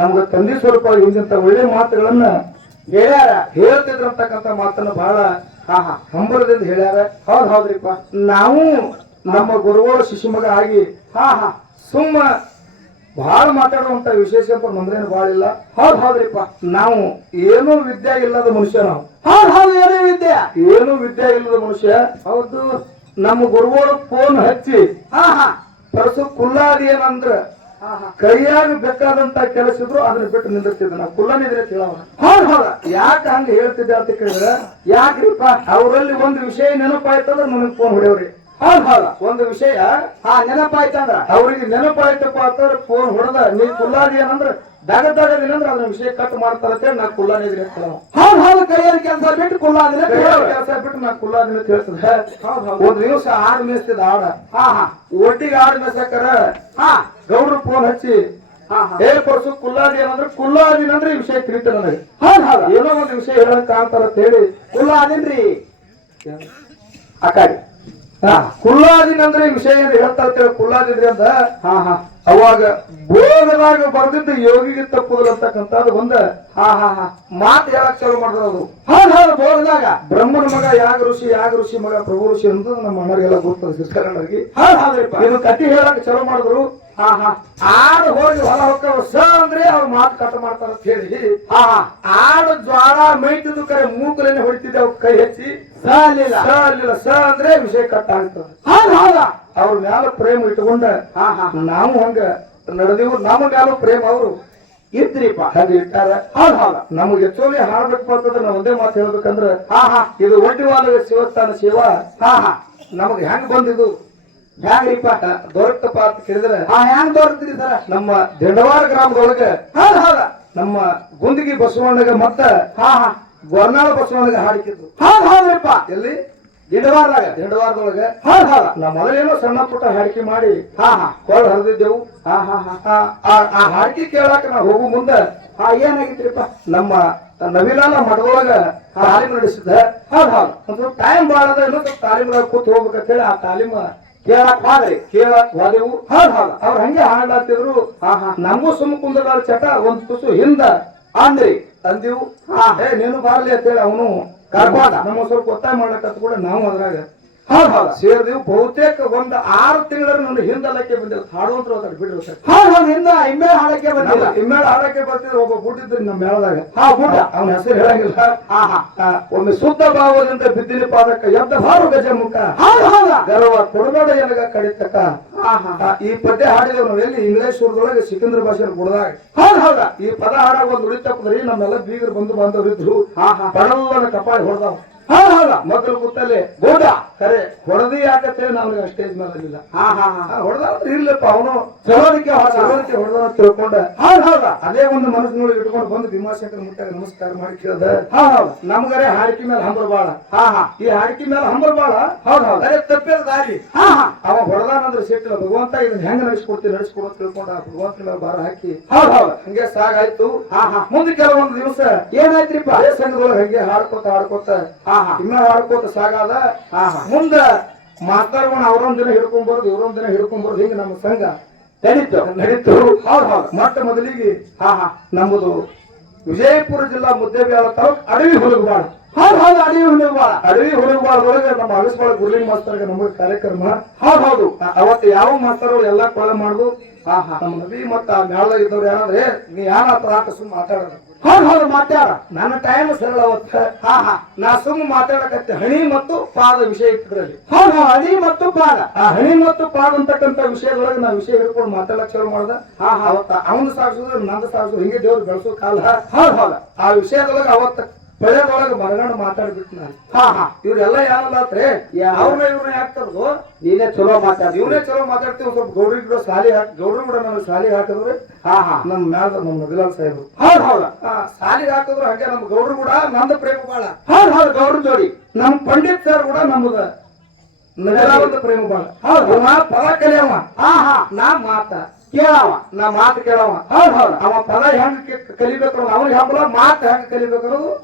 ನಮ್ಗೆ ತಂದೆ ಸ್ವರೂಪ ಇಂಥ ಒಳ್ಳೆ ಮಾತುಗಳನ್ನ ಹೇಳ್ತಿದ್ರಂತಕ್ಕಂಥ ಮಾತನ್ನ ಬಹಳ ಹಂಬಲದಿಂದ ಹೇಳ್ಯಾರ. ಹೌದ್ರಿಪ್ಪ. ನಾವು ನಮ್ಮ ಗುರುಗಳ ಶಿಶು ಮಗ ಆಗಿ ಸುಮ್ಮ ಬಹಳ ಮಾತಾಡುವಂತ ವಿಶೇಷ ಅಂತ ನಮ್ದೇನು ಬಹಳ ಇಲ್ಲ. ಹೌದ್ರಿಪ್ಪ. ನಾವು ಏನೂ ವಿದ್ಯೆ ಇಲ್ಲದ ಮನುಷ್ಯ. ನಾವು ಏನೂ ವಿದ್ಯೆ ಇಲ್ಲದ ಮನುಷ್ಯ. ಹೌದು. ನಮ್ಮ ಗುರುಗಳು ಫೋನ್ ಹಚ್ಚಿ ಪರಸು ಕುಲ್ಲಾದಿ ಏನಂದ್ರ ಕೈಯಾಗ ಬೇಕಾದಂತ ಕೆಲಸ ಇದ್ರು ಅದನ್ನ ಬಿಟ್ಟು ನಿಂದಿರ್ತಿದ್ದ. ನಾವು ಕುಲ್ಲನಿದ್ರೆ ಕೇಳೋಣ. ಯಾಕೆ ಹಂಗ ಹೇಳ್ತಿದ್ದೆ ಅಂತ ಕೇಳಿದ್ರೆ, ಯಾಕ್ರಿಪ್ಪ ಅವರಲ್ಲಿ ಒಂದು ವಿಷಯ ನೆನಪಾಯ್ತಂದ್ರ ನನಗ್ ಫೋನ್ ಹೊಡೆಯವ್ರಿ. ಒಂದು ವಿಷಯ ನೆನಪಾಯ್ತಂದ್ರ ಅವ್ರಿಗೆ ನೆನಪಾಯ್ತಪ್ಪ ಅಂತಂದ್ರೆ ಫೋನ್ ಹೊಡೆದ ನೀ ಕುಲ್ಲಾದಿ ಏನಂದ್ರ ದಗದಗದಿನಂದ್ರ ಅದನ್ನ ವಿಷಯ ಕಟ್ ಮಾಡ್ತಾರತ್ತೆ. ನಾ ಕುಲ್ಲಾನಿದ್ರೆ ಕೈಯಲ್ಲಿ ಕೆಲಸ ಬಿಟ್ಟು ಕುಲ್ಲಾದಿನ ಕೆಲಸ ಬಿಟ್ಟು ನಾ ಕುಲ್ಲಾದಿನ ಹೇಳ್ತದೆ. ಒಂದ್ ದಿವಸ ಆಡ್ ಮೇಯಿಸ್ತಿದ್ದ ಆಡ. ಒಟ್ಟಿಗೆ ಆಡ್ ಮೇಸಕರ ಗೌಡ್ರು ಫೋನ್ ಹಚ್ಚಿ ಪರಸು ಕುಲ್ಲಾದಿ ಏನಂದ್ರೆ ಕುಲ್ಲಾದಿನಂದ್ರೆ ಈ ವಿಷಯ ತಿಳಿತ ನನಗೆ. ಏನೋ ಒಂದು ವಿಷಯ ಹೇಳಕ್ ಕಾಣ್ತಾರ ಅಂತ ಹೇಳಿ ಕುಲ್ಲಾದಿನ್ರಿ ಆ ಕಡೆ ಕುಲ್ಲಾದಿನಂದ್ರೆ ಈ ವಿಷಯ ಏನ್ ಹೇಳ್ತಾ ಇರ್ತೇವೆ. ಕುಲ್ಲಾದಿದ್ರಿ ಅಂತ ಅವಾಗ ಭೋಗದಾಗ ಬರ್ದಿದ್ದು ಯೋಗಿಗೆ ತಪ್ಪುದಿಲ್ಲ ಅಂತಕ್ಕಂಥದ್ದು ಒಂದ ಮಾತು ಹೇಳಕ್ ಚಾಲು ಮಾಡಿದ್ರು. ಭೋಗದಾಗ ಬ್ರಹ್ಮನ ಮಗ ಯಾಗ ಋಷಿ ಮಗ ಪ್ರಭು ಋಷಿ ಅಂತ ನಮ್ಮ ಅಣ್ಣರಿಗೆಲ್ಲ ಗೊತ್ತದ ಸಿಸ್ಟರ್ನವ್ರಿಗೆ. ಇದು ಕತಿ ಹೇಳಕ್ ಚಾಲು ಮಾಡಿದ್ರು. ಆಡು ಹೋಗಿ ಹೊಲ ಹೊಕ್ಕವ ಸ ಅಂದ್ರೆ ಅವ್ರು ಮಾತು ಕಟ್ ಮಾಡ್ತಾರ ಅಂತ ಹೇಳಿ ಆಡು ಜ್ವಾಳ ಮೈತಿದ್ದು ಕರೆ ಮೂಕಲೇನೆ ಹೊಡಿತಿದ್ದೆ. ಅವ್ರ ಕೈ ಹಚ್ಚಿ ಸ ಅಂದ್ರೆ ವಿಷಯ ಕಟ್ ಆಗ್ತದೆ. ಅವ್ರ ಮ್ಯಾಲ ಪ್ರೇಮ ಇಟ್ಕೊಂಡ ನಾವು ಹಂಗ ನಡೆದಿವು. ನಮ್ಮ ಮ್ಯಾಲ ಪ್ರೇಮ ಅವರು ಇದ್ರಿಪ್ಪ ಹಂಗ ಇಟ್ಟಾರ. ನಮ್ಗೆ ಹೆಚ್ಚೋಲಿ ಹಾಡ್ಬೇಕು ಅಂತಂದ್ರೆ ನಾವ್ ಒಂದೇ ಮಾತು ಹೇಳ್ಬೇಕಂದ್ರ ಇದು ಒಡ್ಡಿವಾದ ಶಿವಸ್ಥಾನ ಸೇವಾ ನಮಗ್ ಹೆಂಗ್ ಬಂದಿದ್ದು ಹ್ಯಾಂಗ್ರಿಪ್ಪ ದೊರಕ್ತಪ್ಪ ಅಂತ ಕೇಳಿದ್ರೆ ಹ್ಯಾಂಗ್ ದೊರಕ್ತಿರಿ ಸರ? ನಮ್ಮ ದಂಡವಾರ ಗ್ರಾಮದೊಳಗೆ ನಮ್ಮ ಗುಂದಿಗಿ ಬಸವಣ್ಣಗ ಮತ್ತ ಗೊರ್ನಾಳ ಬಸವಣ್ಣಗ ಹಾಡಿಕಿದ್ರು. ಹೌದ್ರಿಪ್ಪ. ಎಲ್ಲಿ ದಿಂಡವಾರದೊಳಗೆ ನಾ ಮೊದಲೇನೋ ಸಣ್ಣ ಪುಟ್ಟ ಹಾಡಿಕೆ ಮಾಡಿ ಕೊಳ ಹರಿದಿದ್ದೆವು. ಆ ಹಾಡಿಕೆ ಕೇಳಾಕ ನಾ ಹೋಗು ಮುಂದ ಏನಾಗಿತ್ರಿಪ್ಪ ನಮ್ಮ ನವಿಲಾಲ ಮಠದೊಳಗ ತಾಲೀಮ್ ನಡೆಸಿದ್ದ. ಒಂದು ಟೈಮ್ ಬಾಳದ ಇನ್ನೊಂದು ತಾಲೀಮ್ದಾಗ ಕೂತ್ ಹೋಗ್ಬೇಕಂತ ಹೇಳಿ ಆ ತಾಲೀಮ ಕೇಳಕ್ ಹೋದೆವು. ಅವ್ರ ಹಂಗೆ ಹಾಡ್ಲಾತಿದ್ರು. ನಮಗೂ ಸುಮ್ಮ ಕುಂದ್ರ ಚಟ ಒಂದ್ ತುಸು ಹಿಂದ ಅಂದಿವು. ನೀನು ಬಾರ್ಲಿ ಅಂತ ಹೇಳಿ ಅವನು ಕರ್ಕೊಂಡ ನಮ್ಮ ಸ್ವಲ್ಪ ಒತ್ತಾಯ ಮಾಡ್ಲಕ್ಕ ಕೂಡ ನಾವು ಅದ್ರಾಗ ಸೇರಿದೆವು. ಬಹುತೇಕ ಒಂದ್ 6 ತಿಂಗಳ ನನ್ನ ಹಿಂದಲ್ಲಕ್ಕೆ ಬಂದಿಲ್ಲ. ಹಾಡುವಂತ ಬಿಡ್ರಿ ಇಮ್ಮೇಳ ಹಾಡಕ್ಕೆ ಬಂದಿಲ್ಲ. ಇಮ್ಮೇಳ ಹಾಡಕ್ಕೆ ಬರ್ತಿದ್ರು. ಒಬ್ಬ ಬುಡ್ಡಿದ್ರು ನಮ್ಮ ಮೇಳದಾಗ ಅವನ ಹೆಸರು ಹೇಳಂಗಿಲ್ಲ. ಒಮ್ಮೆ ಶುದ್ಧ ಭಾವದಿಂದ ಬಿದ್ದಿನ ಪಾದಕ್ಕ ಎದ್ದ ಹಾರು ಗಜ ಮುಖ ಗರ್ವ ಕೊಡಬೇಡ ಎನಗ ಕಡಿತಕ್ಕ. ಈ ಪದ್ಯ ಹಾಡಿದವ್ ನಾವ್ ಎಲ್ಲಿ ಇಂಗ್ಲಿಷ್ ಊರದೊಳಗೆ ಸಿಕಂದ್ರ ಭಾಷೆ ಗುಡದಾಗ ಈ ಪದ ಹಾಡಾಗ ಒಂದ್ ಉಳಿತಪ್ಪದ್ರಿ. ನಮ್ಮೆಲ್ಲ ಬೀಗರು ಬಂಧು ಬಾಂಧವರು ಇದ್ರು. ಪಡಲ್ಲನ ಕಪಾಳಿ ಹೊಡೆದವ್ ಮಕ್ಕಳು ಕೂತಲ್ಲಿ ಗೋಡ ಕರೆ ಹೊಡೆದಿ ಯಾಕತ್ತೇಳಿ ನಾವ್ ಸ್ಟೇಜ್ ಮೇಲೆ ಹೊಡೆದ್ರೆ ಇರ್ಲಪ್ಪ ಅವನು ಚಲೋದಕ್ಕೆ ಹೊಡೆದ ತಿಳ್ಕೊಂಡ ಅದೇ ಒಂದು ಮನಸ್ಸಿನೊಳಗೆ ಇಟ್ಕೊಂಡು ಬಂದು ಭೀಮಾಶಂಕರ ಮುಟ್ಟಾಗ ನಮಸ್ಕಾರ ಮಾಡಿ ಕೇಳ್ದ. ನಮ್ಗರೆ ಹಾಡಿಕೆ ಮೇಲೆ ಹಂಬರ್ ಬಾಳ. ಈ ಹಾಡಿಕೆ ಮೇಲೆ ಹಂಬರ್ ಬಾಳ ತಪ್ಪೇದ ದಾರಿ. ಅವ ಹೊಡೆದಾನಂದ್ರೆ ಸಿಟ್ಟಿಲ್ಲ. ಭಗವಂತ ಇದನ್ನ ಹೆಂಗ ನಡೆಸ್ಕೊಡೋ ತಿಳ್ಕೊಂಡ ಭಗವಂತ ಮೇಲೆ ಭಾರ ಹಾಕಿ ಹಂಗೆ ಸಾಗಾಯ್ತು. ಮುಂದೆ ಕೆಲವೊಂದು ದಿವಸ ಏನಾಯ್ತ್ರಿಪ್ಪ ಅದೇ ಸಂಘದೊಳಗೆ ಹಂಗೆ ಹಾಡ್ಕೋತ ಇನ್ನ ಹಾಡ್ಕೋತ ಸಾಗಾದ. ಮುಂದ ಮಾತಾಡ್ಕೊಂಡು ಅವ್ರೊಂದ್ ದಿನ ಹಿಡ್ಕೊಂಡ್ ಬರೋದು ಇವ್ರೊಂದ್ ದಿನ ಹಿಡ್ಕೊಂಡ್ ಬರೋದು ಹಿಂಗ ನಮ್ಮ ಸಂಘ ನಡೀತು. ಮೊಟ್ಟ ಮೊದಲಿಗೆ ನಮ್ಮದು ವಿಜಯಪುರ ಜಿಲ್ಲಾ ಮುದ್ದೇಬಿಹಾಳ ತಾಲೂಕ್ ಅಡವಿ ಹುಲಗಬಾಳ. ಅಡವಿ ಹುಲಗಬಾಳದೊಳಗೆ ನಮ್ಮ ಅಗಸ್ಬಾಳ ಗುರುಲಿಂಗ ಮಾಸ್ತರ್ಗೆ ನಮಗೆ ಕಾರ್ಯಕ್ರಮ. ಅವತ್ತು ಯಾವ ಮಾಸ್ತರ್ಗಳು ಎಲ್ಲಾ ಕೊಳ ಮಾಡುದು. ನಮ್ಮ ನದಿ ಮತ್ತ ಮೇಳದಾಗ ಇದ್ದವ್ರು ಏನಂದ್ರೆ ನೀ ಯಾರ ಆಟ ಸುಮ್ಮ ಮಾತಾಡೋದು. ಮಾತಾಡ ನನ್ನ ಟೈಮ್ ಸರಳ ಅವತ್ತ ನಾ ಸುಮ್ಮ ಮಾತಾಡಕತ್ತೆ. ಹಣಿ ಮತ್ತು ಪಾದ ವಿಷಯ ಇಟ್ಟಿದ್ರಲ್ಲಿ ಹಣಿ ಮತ್ತು ಪಾದ. ಹಣಿ ಮತ್ತು ಪಾದ ಅಂತಕ್ಕಂಥ ವಿಷಯದೊಳಗೆ ನಾ ವಿಷಯ ಹಿಡ್ಕೊಂಡು ಮಾತಾಡಕ್ ಶುರು ಮಾಡ್ದ. ಅವತ್ತ ಅವನು ಸಾಗಿಸೋದು ನಂದು ಸಾಗಿಸೋದು ಹಿಂಗೆ ದೇವ್ರು ಬೆಳೆಸೋ ಕಾಲ. ಆ ವಿಷಯದೊಳಗೆ ಅವತ್ತ ಬೆಳೆದೊಳಗೆ ಮರಗಂಡು ಮಾತಾಡ್ಬಿಟ್ಟು ನಾನು ಇವ್ರೆಲ್ಲ ಯಾರಲ್ಲತ್ರಿ ಅವ್ರನ್ನ ಇವ್ರನ್ನ ಯಾಕ್ತಾರದು. ನೀನೇ ಚಲೋ ಮಾತಾಡ್ತೀವಿ. ಇವನೇ ಚಲೋ ಮಾತಾಡ್ತೀವಿ. ಸ್ವಲ್ಪ ಗೌಡ್ರಿಗೆ ಕೂಡ ಸಾಲಿ ಗೌಡ್ರು ಕೂಡ ನಮ್ಗೆ ಸಾಲಿ ಹಾಕಿದ್ರೆ ನಮ್ ಮ್ಯಾಲ ನಮ್ಮ ನಬಿಲಾಲ್ ಸಾಹೇಬ್ರು ಸಾಲಿ ಹಾಕಿದ್ರು. ಹಂಗೆ ನಮ್ ಗೌಡ್ರು ಕೂಡ ನಂದು ಪ್ರೇಮ ಬಾಳ. ಗೌಡ್ರ ಜೋಡಿ ನಮ್ ಪಂಡಿತ್ ಸರ್ ಕೂಡ ನಮ್ದ ನಬಿಲಾಲ್ ಪ್ರೇಮ ಬಾಳ. ಪದ ಕಲಿಯವ ನಾ ಮಾತ ಕೇಳವ ನಾ ಮಾತು ಕೇಳವ. ಅವ ಪದ ಹೆಂಗ್ ಕಲಿಬೇಕು ಅವ್ನಿಗೆ ಹಂಬಲ ಮಾತು ಹೆಂಗ್ ಕಲಿಬೇಕು ಅನ್ನೋದು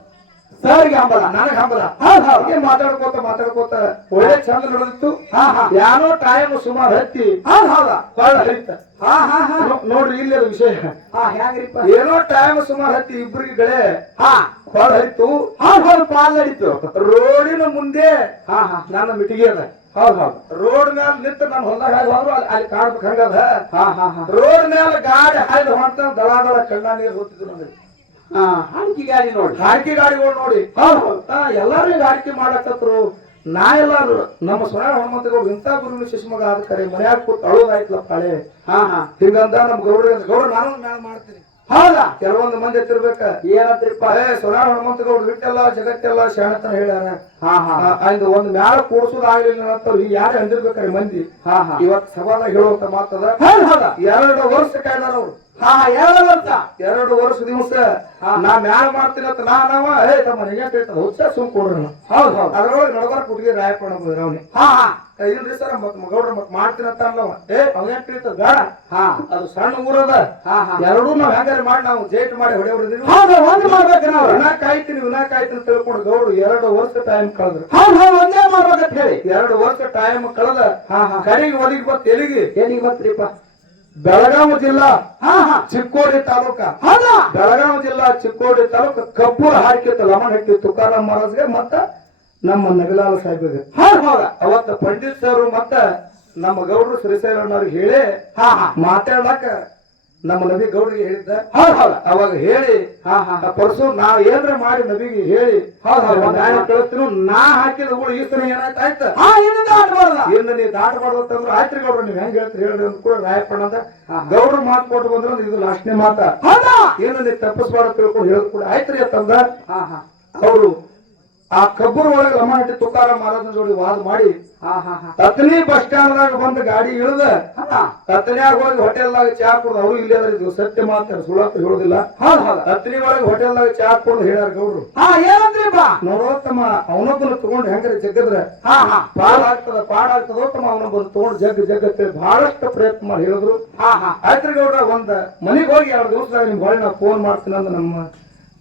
ಸರ್ಗೆ ಹಂಬಲ ನನಗ್ ಹಂಬಲ ಹೌದ್ ಹೌದ್ ಹೀಗೆ ಮಾತಾಡ್ಕೋತ ಒಳ್ಳೆ ಚಂದ ನಡೆದಿತ್ತು ಹಾ ಹಾ ಯಾನೋ ಟೈಮ್ ಸುಮಾರು ಹತ್ತಿ ಹೌದ್ ಹೌದಾ ಕೊಳ್ಳ ಹರಿತ ಹಾ ಹಾ ಹಾ ನೋಡ್ರಿ ಇಲ್ಲಿ ಅದು ವಿಷಯ ಹಾ ಹೆಂಗ್ರಿಪ್ಪ ಏನೋ ಟೈಮ್ ಸುಮಾರು ಹತ್ತಿ ಇಬ್ಬರಿಗೆ ಗಳೆ ಹಾ ಕೊಳ್ಳ ಹರಿತು ಹೌದ್ ಹೌದು ಪಾಲ್ ನಡೀತು ರೋಡಿನ ಮುಂದೆ ಹಾ ಹಾ ನನ್ನ ಮಿಟಿಗೆ ಅದ ಹೌದ್ ಹೌದು ರೋಡ್ ಮ್ಯಾಲ ನಿಂತು ನಾನು ಹೊಲ್ದಾಗ ಹಾಯ್ದು ಹೋದ್ರು ಅಲ್ಲಿ ಕಾಣ್ಬೇಕು ಹಂಗದ ಹಾ ಹಾ ಹಾ ರೋಡ್ ಮ್ಯಾಲ ಗಾಡಿ ಹಾಯ್ದು ಹೊಂಟ ದಳ ಕಣ್ಣ ನೀರು ಹೋಗ್ತಿದ್ರು ನನಗೆ ಹಾ ಹಂಕಿ ಗಾಡಿ ನೋಡಿ ಹಾರಿಕೆ ಗಾಡಿಗಳು ನೋಡಿ ಹೌದ್ ಹೌದು ಎಲ್ಲಾರು ಈಗ ಹಾರಿಕೆ ಮಾಡಕತ್ರು ನಾ ಎಲ್ಲಾರು ನಮ್ಮ ಸ್ವರ ಹನುಮಂತಗೌಡ ಇಂಥ ಗುರುವಿನ ಶಿಶುಮಗ ಆದ ಕರೆ ಮನ್ಯಾಗ ಕೂತ್ ಅಳುದಾಯ್ತಲ್ಲ ಪಾಳೆ ಹಾ ಹಾ ಹಿಂಗಂದ ನಮ್ ಗೌಡ ನಾನು ಮ್ಯಾಲ ಮಾಡ್ತೀನಿ ಹೌದಾ ಕೆಲವೊಂದು ಮಂದಿ ಎತ್ತಿರ್ಬೇಕ ಏನಂತ್ರಿಪ್ಪ ಸ್ವರ ಹನುಮಂತಗೌಡ ಬಿಟ್ಟೆಲ್ಲ ಜಗತ್ತೆಲ್ಲ ಶಾಣತನ ಹೇಳ್ಯಾರ ಹಾ ಹಾ ಅದು ಒಂದು ಮ್ಯಾಲ ಕೂಡ್ಸೋದಾಗ್ಲಿಲ್ಲ ಅಂತ ಯಾರೇ ಅಂದಿರ್ಬೇಕಾರೆ ಮಂದಿ ಹಾ ಹಾ ಇವತ್ ಸಭಾದಾಗ ಹೇಳುವಂತ ಮಾತದ ಹೌದ್ ಹೌದಾ 2 ವರ್ಷ ಕಾಯ್ದಾರ ಅವ್ರು ಹಾ ಹೇಳದಂತ 2 ವರ್ಷ ದಿವಸ ನಾ ಮ್ಯಾಲ ಮಾಡ್ತೀನಿ ಅಂತ ನಾವ ತಮ್ಮ ನಿಜ ಕೇಳ್ತಾರ ಹುಚ್ಚ ಸುಮ್ ಕೊಡ್ರಿ ಹೌದ್ ಹೌದ್ ಅದ್ರೊಳಗೆ ನಡಬಾರ ಕುಟ್ಟಿಗೆ ರಾಯಪಣ ಅವನಿ ಹಾ ಹಾ ಇಲ್ರಿ ಸರ್ ಗೌಡ್ರ ಮತ್ ಮಾಡ್ತೀನಿ ಅಂತ ಅಲ್ಲವ ಅವ್ಯಾಕ್ ಕೇಳ್ತದ ಬೇಡ ಹಾ ಅದು ಸಣ್ಣ ಊರದ ಹಾ ಹಾ ಎರಡೂ ನಾವ್ ಹೆಂಗಾರೆ ಮಾಡಿ ನಾವು ಜೇಟ್ ಮಾಡಿ ಹೊಡೆ ಹೊಡೆದಿವಿ ಹೌದು ಒಂದ್ ಮಾಡ್ಬೇಕು ನಾವು ವಿನಾ ಕಾಯ್ತೀನಿ ಅಂತ ತಿಳ್ಕೊಂಡು ಗೌಡ್ರು 2 ವರ್ಷ ಟೈಮ್ ಕಳೆದ್ರು ಹೌದ್ ಹೌದು ಒಂದೇ ಮಾಡ್ಬೇಕಂತ ಹೇಳಿ 2 ವರ್ಷ ಟೈಮ್ ಕಳೆದ ಹಾ ಹಾ ಕಡೆಗೆ ಒದಗಿ ಬತ್ ಎಲ್ಲಿಗೆ ಎಲ್ಲಿಗೆ ಬರ್ತೀರಿಪ್ಪ ಬೆಳಗಾವಿ ಜಿಲ್ಲಾ ಹಾ ಹಾ ಚಿಕ್ಕೋಡಿ ತಾಲೂಕ ಹೌದಾ ಬೆಳಗಾವಿ ಜಿಲ್ಲಾ ಚಿಕ್ಕೋಡಿ ತಾಲೂಕ ಕಬ್ಬೂರ ಹಾರಿಕೆ ಲಮಣಹಟ್ಟಿ ತುಕಾರಾಮ್ ಮಹಾರಾಜ್ಗೆ ಮತ್ತ ನಮ್ಮ ನಗಲಾಲ ಸಾಹೇಬ್ಗೆ ಹೌದ್ ಹೌದಾ ಅವತ್ತ ಪಂಡಿತ್ ಸರ್ ಮತ್ತ ನಮ್ಮ ಗೌಡ್ರು ಶ್ರೀಶೈಲಣ್ಣವ್ರಿಗೆ ಹೇಳಿ ಹಾ ಹಾ ಮಾತಾಡಕ ನಮ್ಮ ನಬಿ ಗೌಡ್ರಿಗೆ ಹೇಳಿದ್ದ ಹೌದ್ ಹೌದಾ ಅವಾಗ ಹೇಳಿ ಹಾ ಹಾ ಪರಸು ನಾವ್ ಏನ್ರ ಮಾಡಿ ನಬಿಗೆ ಹೇಳಿ ಹೌದ್ ಹೌದು ನ್ಯಾಯ ಕಳಿಸ್ತೀನಿ ನಾ ಹಾಕಿದ ಹುಳು ಈ ಸಲ ಏನಾಯ್ತು ಹಾ ಇನ್ನೂ ದಾಟಬಾರ್ದ ಇನ್ನು ನೀವು ದಾಟಬಾರ್ದಂದ್ರೆ ಆಯ್ತ್ರಿ ಗೌಡ್ರು ನೀವ್ ಹೆಂಗ್ ಹೇಳ್ತೀರಿ ಹೇಳ್ರಿ ಅಂತ ಕೂಡ ರಾಯಪ್ಪಣ್ಣ ಅಂತ ಗೌಡ್ರು ಮಾತು ಕೊಟ್ಟು ಬಂದ್ರೆ ಇದು ಲಾಸ್ಟ್ನೇ ಮಾತ ಹೌದಾ ಏನು ನೀವು ತಪ್ಪಿಸ್ಬಾರ ತಿಳ್ಕೊಂಡು ಹೇಳಿದ್ ಕೂಡ ಆಯ್ತ್ರಿ ಅಂತಂದ ಹಾ ಹಾ ಅವರು ಆ ಕಬ್ಬೂರ್ ಒಳಗೆ ಲಮಣಹಟ್ಟಿ ತುಕಾರಾಮ್ ಮಹಾರಾಜನ ಜೋಡಿ ವಾದ ಮಾಡಿ ಹಾ ಹಾ ಹಾ ತತ್ನಿ ಬಸ್ ಸ್ಟ್ಯಾಂಡ್ ದಾಗ ಬಂದು ಗಾಡಿ ಇಳಿದ ಹಾ ತತ್ನ್ಯಾಗ ಹೋಗಿ ಹೋಟೆಲ್ದಾಗ ಚಾ ಕುಡ್ದು ಅವರು ಇಲ್ಲೇ ಅದ್ರ ಸತ್ಯ ಮಾತಾಡ ಸುಳ್ಳಾತ ಹೇಳುದಿಲ್ಲ ಹೌದ್ ಹೌದಾ ತತ್ನಿ ಒಳಗೆ ಹೋಟೆಲ್ದಾಗ ಚಾ ಕುಡ್ದು ಹೇಳ್ಯಾರ ಗೌಡ್ರು ಹಾ ಏನಂದ್ರಿಪ್ಪ ನೋಡೋತ್ತಮ್ಮ ಅವನೊಬ್ಬನ ತಗೊಂಡು ಹೆಂಗ್ರಿ ಜಗ್ಗದ್ರ ಹಾ ಹಾ ಪಾಡಾಗ್ತದೋ ತಮ್ಮ ಅವನೊಬ್ಬನ ತಗೊಂಡು ಜಗ್ ಅಂತೇಳಿ ಬಹಳಷ್ಟು ಪ್ರಯತ್ನ ಮಾಡಿ ಹೇಳಿದ್ರು ಹಾ ಹಾ ಆಯ್ತ್ರಿ ಗೌಡ್ರ ಒಂದ್ ಮನಿಗ್ ಹೋಗಿ 2 ದಿವಸದಾಗ ನಿಮ್ ಹೊಳೆ ನಾ ಫೋನ್ ಮಾಡ್ತೀನಿ ಅಂದ ನಮ್ಮ